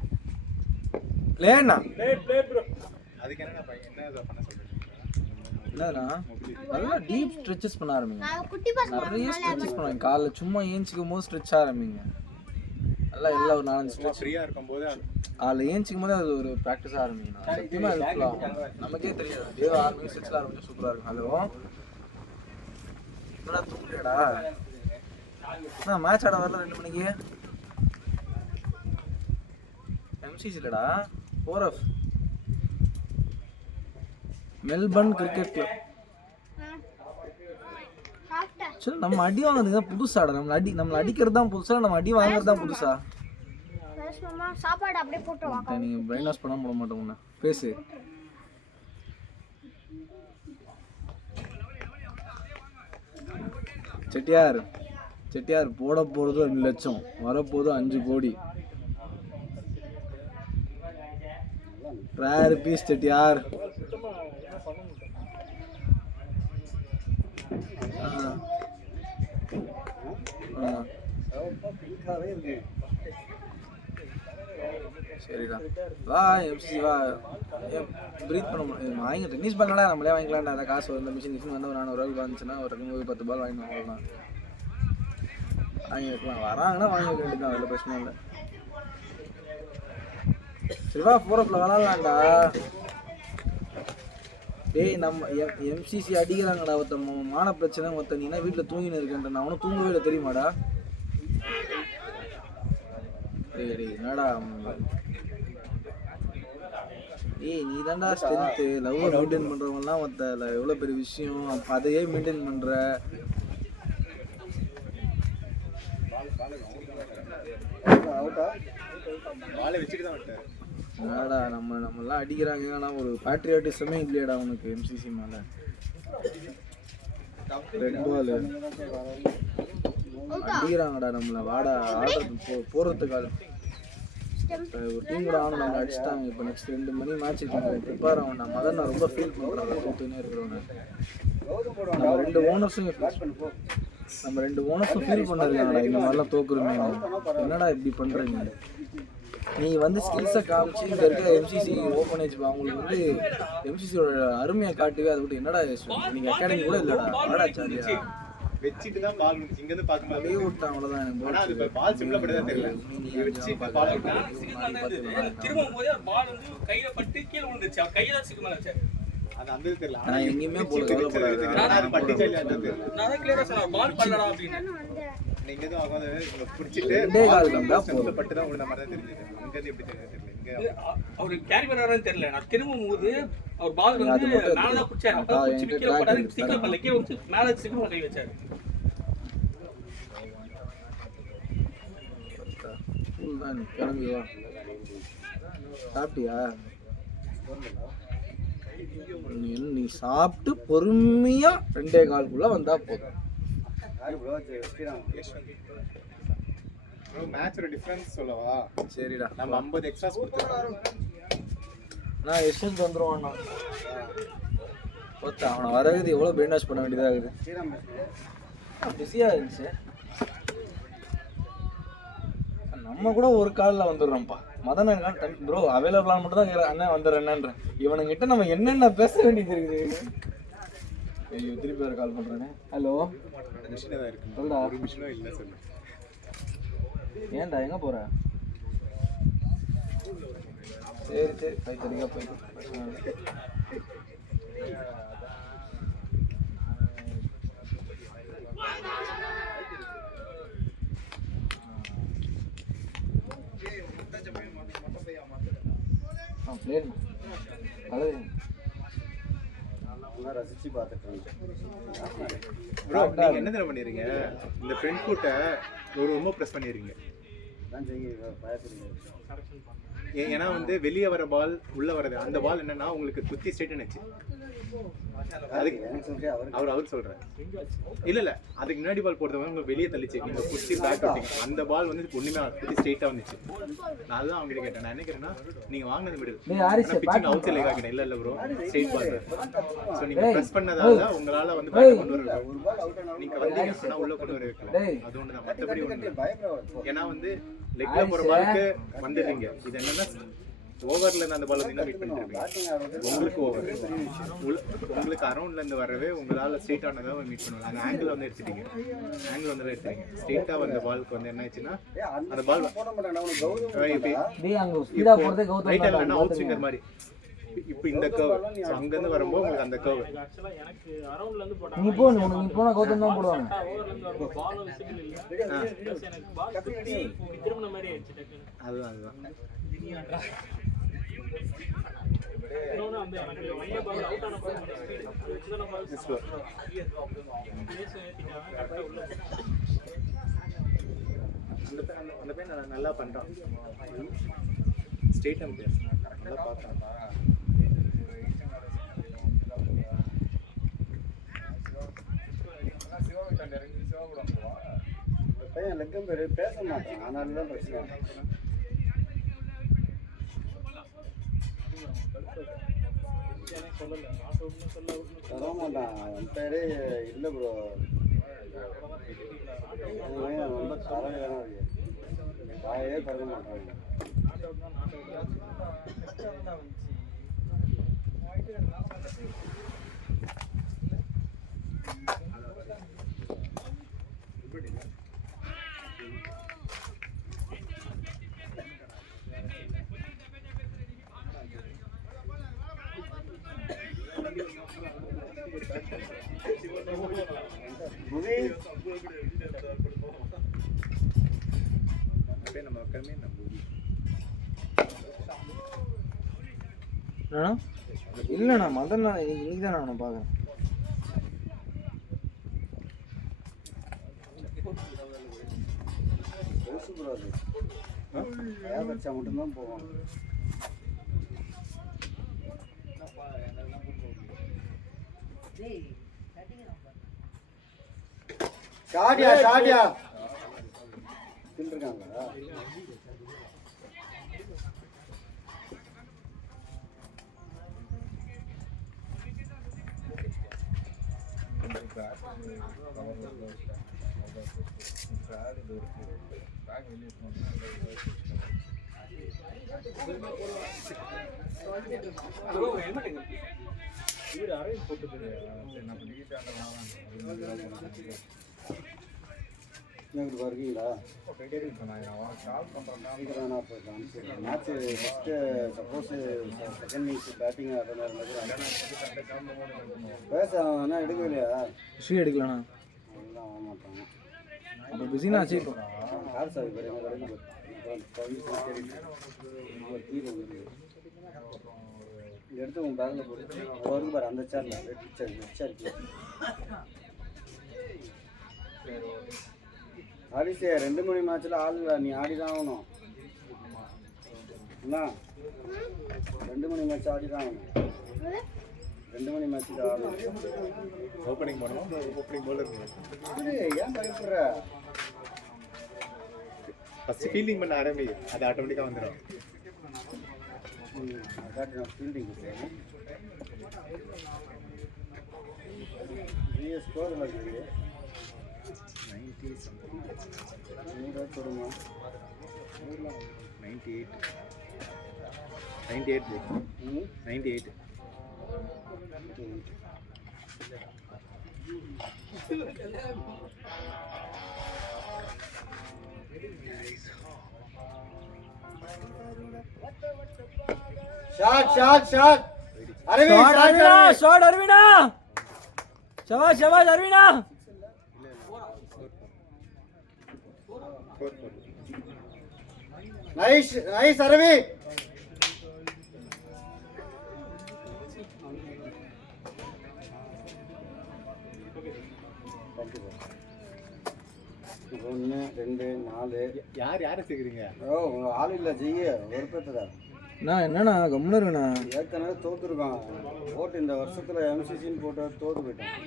லேண்ணா அதுக்கு என்ன பண்ண சொல்றீங்க? என்னதுண்ணா நல்லா டீப் ஸ்ட்ரெச்சஸ் பண்ண ஆரம்பிங்க. நான் குட்டி பசங்க நிறைய ஸ்ட்ரெச்சஸ் பண்ணுவாங்க காலைல, சும்மா ஏஞ்சிக்கும் போது ஸ்ட்ரெச் ஆரம்பிங்க. நல்லா எல்லாம் ஒரு 4-5 ஸ்ட்ரெச் ஃப்ரீயா இருக்கும்போது அதில் ஏஞ்சிக்கும் போது அது ஒரு ப்ராக்டிஸ் ஆரம்பிங்கண்ணா. சத்தியமாக ஹெல்ப்ஃபுல்லாக ஆகும், நமக்கே தெரியாது. டே 6 மணிக்கு ஸ்ட்ரெச்சில் ஆரம்பிச்சு சூப்பராக இருக்கும். ஹலோ என்னடா தூங்குறியாடா? அண்ணா மேட்ச் ஆட வரல 2 மணிக்கு. எம்சிசி இல்லடா, 4F மெல்பர்ன் கிரிக்கெட் கிளப். சரி நம்ம அடி வாங்குறது தான் புதுசாடா, நம்மளை அடிக்கிறது தான் புதுசா, நம்ம அடி வாங்குறது தான் புதுசா. சாப்பாடு அப்படியே போட்டு நீங்க பிரெயின் வாஷ் பண்ண போட மாட்டோம் உன்ன பேசு. செட்டியார் போட போறது 2 லட்சம், வரப்போது 5 கோடி. Rare piece Chettiar. சரிடா வா எம்சி வா, ப்ரீத் பண்ண முடியும். வாங்கி டென்னிஸ் பால்டா நம்மளே வாங்கிக்கலாம்டா. அதை காசு வந்து மிஷின் வந்து ஒரு 400 ரூபாய்க்கு வந்துச்சுன்னா ஒரு 10 பால் வாங்கிட்டு வாங்கலாம், வாங்கி வைக்கலாம். வராங்கன்னா வாங்கி வைக்க வேண்டியதான், அதில் பிரச்சனை இல்லை. சரிவா 4Fல விளாட்லாம்டா. டேய் நம்ம எம்சிசி அடிக்கிறாங்கடா, ஒருத்த மான பிரச்சனை, ஒருத்த நீனா வீட்டில் தூங்கின்னு இருக்கேன், நான் அவனும் தூங்கவே இல்லை தெரியுமாடா. டேய் என்னடா ஏய் நீ தான்டா ஸ்ட்ரென்த்து, லவ்வை மெயின்டைன் பண்ணுறவங்கலாம் ஒருத்த எவ்வளோ பெரிய விஷயம், அப்போ அதையே மெயின்டைன் பண்ணுற. பாலை வச்சுட்டு தான் விட்டாரு. என்னடா நம்மலாம் அடிக்கிறாங்க, ஆனால் ஒரு பேட்ரியாட்டிசமே இல்லையாடா உனக்கு எம்சிசி மேலே. ரெட் பால் அடிக்கிறாங்கடா நம்மளை, வாடா ஆடுறது போகிறதுக்காக ஒரு டீம் கூட ஆகணும். நம்ம அடிச்சுட்டாங்க. இப்போ நெக்ஸ்ட் 2 மணி மேட்ச் ப்ரிப்பேர் ஆகும். நான் மதன் நான் ரொம்ப ஃபீல் பண்ணுறேன் தூத்துனே இருக்கிறவங்க. நம்ம 2 ஓனர்ஸும் ஃபீல் பண்ணிருக்காங்கடா, இந்த மாதிரிலாம் தோக்குறோமே, என்னடா இப்படி பண்ணுறீங்க. நீ வந்து ஸ்கில்ஸை காமிச்சு இங்கே இருக்க எம்சிசி ஓப்பனேஜ் அவங்களுக்கு வந்து எம்சிசியோட அருமையை காட்டுவே. அதை விட்டு என்னடா நீங்கள் அகாடமி கூட இல்லைடா, வாடா சாலியா வெச்சிட்டு தான் பால் இங்க இருந்து பாக்கும்போது அப்படியே விட்டான். அவ்வளோதான் எனக்கு பால் சிம்பிளா பட்டு தான் தெரியல. வெச்சிட்டு பால் திரும்பும் போது பால் வந்து கையில பட்டு கீழே விழுந்துச்சு, கையில சிக்கமா வச்சாரு. அது அந்த தெரியல. நான் எங்கேயுமே போல கவலைப்படாது. நான் பட்டிச்சா இல்லையா தெரியல. நான் கிளியரா சொன்னேன் பால் பண்ணலடா அப்படின்னு. நீங்க எதுவும் ஆகாத பிடிச்சிட்டு கால் தான் பட்டு தான் விழுந்த மாதிரி தான் தெரிஞ்சது. அங்க இருந்து எப்படி தெரியல. அவரு கேரி பண்ணாரான்னு தெரியல. நான் திரும்பும் போது அவர் பால் வந்து மேல தான் பிடிச்சாரு. அப்பதான் பிடிச்சி கீழே போட்டாரு. சிக்கல் பண்ணல, கீழே வந்து மேல சிக்கல் கை வச்சாரு. கிளம்பி வா. சாப்பிட்டியா? நீ சாப்பிட்டு பொறுமையா 2:15 வந்தா போதும். மேட்சோட டிஃபரன்ஸ் சொல்லவா? சரிடா, நம்ம 50 எக்ஸ்ட்ராஸ் கொடுத்துருக்கோம். நான் எஸ்எஸ் வந்துருவான். அவனை வரது எவ்வளோ பிரெயின் வாஷ் பண்ண வேண்டியதாக இருக்குது. பிஸியாக இருந்துச்சு. நம்ம கூட ஒரு காலில் வந்துடுறோம்ப்பா. மதன் ப்ரோ அவைலபிளான மட்டும் தான் கேட்குறேன். அண்ணன் வந்துடுறேன்ன்ற இவனுங்கிட்ட நம்ம என்னென்ன பேச வேண்டியது இருக்குது. ஐயோ திருப்பி வேறு கால் பண்ணுறேன்னு. ஹலோ, மிஷினாக தான் இருக்கு. சொல்டா. ஒரு மிஷினும் இல்லை சொல்லு. ஏன்டா எங்கே போகிற? சரி சரி 5:30 போயிட்டு பிளேன் கலரு ரசிச்சு பார்த்துட்டு ப்ரோ நீங்கள் என்ன தடவை பண்ணிடுறீங்க? இந்த ஃப்ரண்ட் ஃபுட்டை ரொம்ப ப்ரெஸ் பண்ணிடுறீங்க. ஏன்னா வந்து வெளியே வர பால் உள்ள வரது. அந்த பால் என்னன்னா உங்களுக்கு குத்தி ஸ்ட்ரைட் நினைச்சு அதுக்கு அவர் சொல்றேன். இல்ல அதுக்கு முன்னாடி பால் போடுறது உங்களுக்கு வெளியே தள்ளிச்சு. நீங்க குத்தி பேக் விட்டீங்க. அந்த பால் வந்து ஒண்ணுமே குத்தி ஸ்ட்ரைட்டா வந்துச்சு. நான் அதுதான் அவங்க கிட்ட கேட்டேன். நான் என்ன கேட்டேன்னா நீங்க வாங்கினது மிடில் பிச்சிங் அவுட் சைட்ல கேட்டேன். இல்ல ப்ரோ ஸ்ட்ரைட் பால். ஸோ நீங்க ப்ரெஸ் பண்ணதால உங்களால வந்து பேக் கொண்டு வர நீங்க வந்தீங்க. ஆனா உள்ள கொண்டு வர வைக்கல. அது ஒன்று தான். மற்றபடி ஒன்று. ஏன்னா வந்து லெக்ல போற பாலுக்கு வந்துடுறீங்க. இது என்னன்னா ஓவர்ல இருந்து அந்த பால் வந்து வெயிட் பண்ணிட்டு இருக்கீங்க. உங்களுக்கு ஓவர் உங்களுக்கு அரௌண்ட்ல இருந்து வரவே உங்களால ஸ்ட்ரெயிட் ஆனதா மீட் பண்ணுவாங்க. அந்த ஆங்கிள் வந்து எடுத்துட்டீங்க. ஆங்கிள் வந்து எடுத்துட்டீங்க. ஸ்ட்ரெயிட்டா வந்த பாலுக்கு வந்து என்ன ஆச்சுன்னா அந்த பால் ரைட் ஹேண்ட்ல அவுட் ஸ்விங்கர் மாதிரி இப்போ இந்த கர்வ். ஸோ அங்க இருந்து வரும்போது உங்களுக்கு அந்த கர்வ் நீ போன கௌதம் தான் போடுவாங்க. அதுதான் அந்த பையன் நல்லா பண்றான். ஸ்டேட் அம்பையர் நல்லா பார்த்தான். பையன் லெக்கம் பேர் பேச மாட்டான். அதனால தான் பிரச்சனை. சொல்ல மாட்டான். அம்பையரே இல்லை ப்ரோ. ரொம்ப தலைவரான வாயே பறக்க மாட்டாங்க. இல்லைண்ணா மதன் இன்னைக்கு தான் நான் பார்க்குறேன். மட்டும்தான் போவாங்க. ஷாடியா தின்றுருக்காங்களா? இருக்கீங்களா? Match first suppose second innings batting ஆடுற பேச அவனா எடுக்கவே இல்லையா? ஸ்ரீ எடுக்கலண்ணா. அதெல்லாம் ஆக மாட்டாங்க. அப்போ பிஸினா ஆச்சு. கார் சாவி பேர் எங்கள் கடைக்கு எடுத்து உன் பேக்கில் போட்டு வரும் பாரு அந்த சேரில் ரெட் சேர் ஹரிசே 2 மணி மேட்ச்சில் ஆள் இல்லை, நீ ஆடி தான் ஆகணும். என்ன 2 மணி மேட்ச் ஆடி தான் ஆகணும். 2 மணி மேட்ச்சுக்கு ஆடணும். ஓப்பனிங் பண்ணணும், ஓப்பனிங் பவுலர் ஏன் பயப்படுற? ஃபர்ஸ்ட் ஃபீல்டிங் பண்ண ஆரம்பி, அது ஆட்டோமேட்டிக்காக வந்துடும். நான் ஃபீல்டிங் ஸ்கோர் இல்லை 90 something. 100 கொடுமா 98 98 bro. 98. ஷாட் அரவினா ஷாட் அரவினா ஷபாஷ் அரவினா. நைஸ் அரவி. ஒன்று 2 4 யாரை சேர்க்குறீங்க? ஆள் இல்லை ஜெய்ய ஒரு பேர்த்ததா நான் என்னண்ணா கம்முன்னு இருக்கண்ணா. ஏற்கனவே தோத்துருக்கான் போட்டு இந்த வருஷத்தில் எம்சிசின்னு போட்டு தோத்து போயிட்டான்.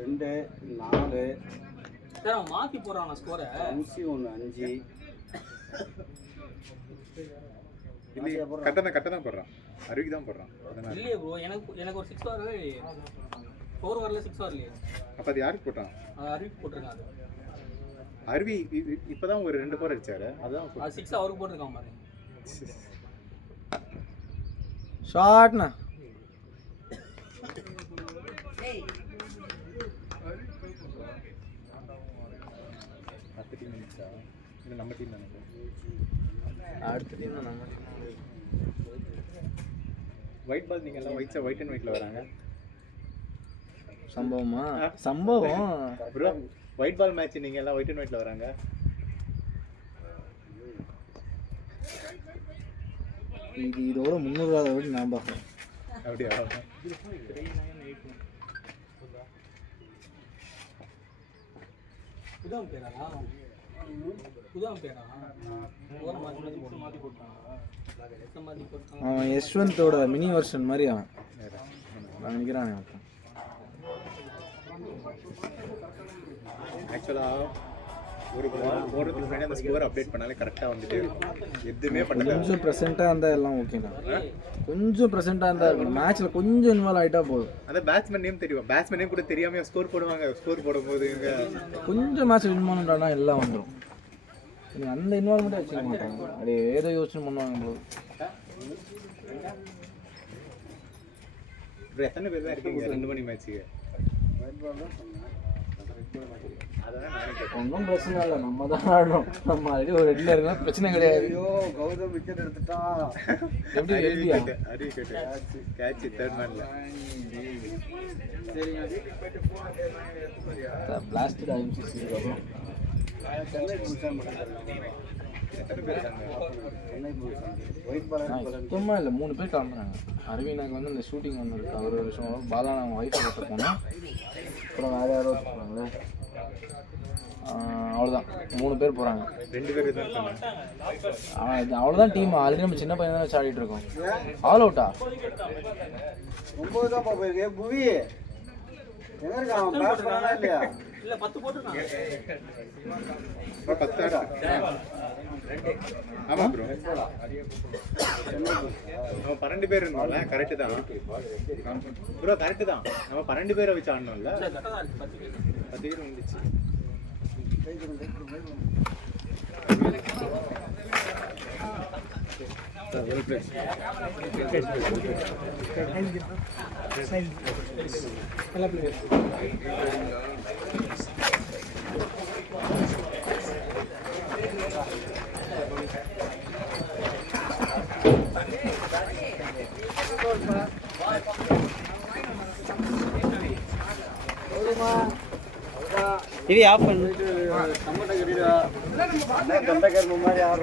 2 4 சார் அவன் மாற்றி போகிறான் ஸ்கோரை. எம்சி 1 5 கட்ட தான் போடுறான், அருவிக்கு தான் போடுறான். இல்லையே ப்ரோ, எனக்கு ஒரு 6 வரவே 4 வரல 6 வரலையே. அப்போ அது யாருக்கு போட்டான்? அருவிக்கு போட்டிருக்காங்க. அருவி இப்போதான் ஒரு 2 4 அடிச்சாரு, அதுதான் 6 அவருக்கு போட்டிருக்கான் பாருங்க. ஷாட்ண்ணா. அடுத்த டீம் நினைச்சா இல்லை நம்ம டீம் தானே? அடுத்த டீம் தான் நம்ம டீம். ஒயிட் பால் நீங்கள் எல்லாம் ஒயிட் அண்ட் ஒயிட்டில் வராங்க. சம்பவமா? சம்பவம் ப்ரோ, ஒயிட் பால் மேட்ச் நீங்கள் எல்லாம் ஒயிட் அண்ட் ஒயிட்டில் வராங்க. இதோட 300 விட நான் பார்க்குறேன். அப்படியா? புதாம் பேரா மாற்றி போட்டான். அவன் யஷ்வந்தோட மினி வெர்ஷன் மாதிரி அவன். நான் நினைக்கிறேன் ஆக்சுவலாக ஒரு பால் போடுறதுக்கு முன்னாடி அந்த ஸ்கோர் அப்டேட் பண்ணாலே கரெக்டாக வந்துட்டு எதுவுமே பண்ணல. கொஞ்சம் ப்ரெசென்ட்டாக இருந்தால் எல்லாம் ஓகேண்ணா. கொஞ்சம் ப்ரெசென்ட்டாக இருந்தால் மேட்ச்சில் கொஞ்சம் இன்வால்வ் ஆகிட்டா போதும். அந்த பேட்ஸ்மேன் நேம் தெரியும், பேட்ஸ்மேன் நேம் கூட தெரியாமல் ஸ்கோர் போடுவாங்க. ஸ்கோர் போடும்போது கொஞ்சம் மேட்ச் வின் பண்ணணும்னா எல்லாம் வந்துடும். அந்த இன்வால்மெண்ட்டே வச்சுக்க மாட்டாங்க, அப்படியே ஏதோ யோசனை பண்ணுவாங்க போது. இப்போ எத்தனை பேர் தான் இருக்கீங்க 2 மணி மேட்ச்சுக்கு? ஒன்றும் பிரச்சனை இல்லை, நம்ம தான் ஆடுறோம். நம்ம ஆல்ரெடி ஒரு ரெட்டில் இருக்கலாம், பிரச்சனை கிடையாது. ஐயோ கௌதம் விக்கெட் எடுத்துட்டான். எப்படி எழுதியா? அறிவு கேட்டு கேட்ச் தேர்ட் மேன்ல பிளாஸ்டட் ஐஎம்சிசி. எத்தனை பேர் இருக்காங்க? சுத்தமாக இல்லை, 3 பேர் கிளம்புறாங்க. அரவினாக்கு வந்து இந்த ஷூட்டிங் ஒன்று இருக்குது, அவர் ஒரு விஷயம். பாலான அவங்க ஒய்ஃபை பார்த்து போனோம். அப்புறம் வேறு யாரோ போகிறாங்களே, அவ்வளோதான் 3 பேர் போகிறாங்க. 2 பேர் தான் சொன்னாங்க. அவ்வளோதான் டீம். ஆல்ரெடி நம்ம சின்ன பையன் தான் வச்சு ஆடிட்டு இருக்கோம். ஆல் அவுட்டா? 9 தான் போயிருக்கு. புவி எங்க இருக்கான்? அவன் பேட் பண்ணா இல்லையா? இல்லை 10 போட்டுருக்காங்க. 10 ஆமாம் ப்ரோ, நம்ம 12 பேர் இருந்தோம்ல. கரெக்டு தான் ப்ரோ, கரெக்டு தான். நம்ம 12 பேரை வச்சு ஆடணும்ல. 10 பேர் வந்துச்சு. இது ஆஃப் பண்ணு. சம்பளம் கட்டிடுவா. தொண்டை கரும்பு மாதிரி ஆடுற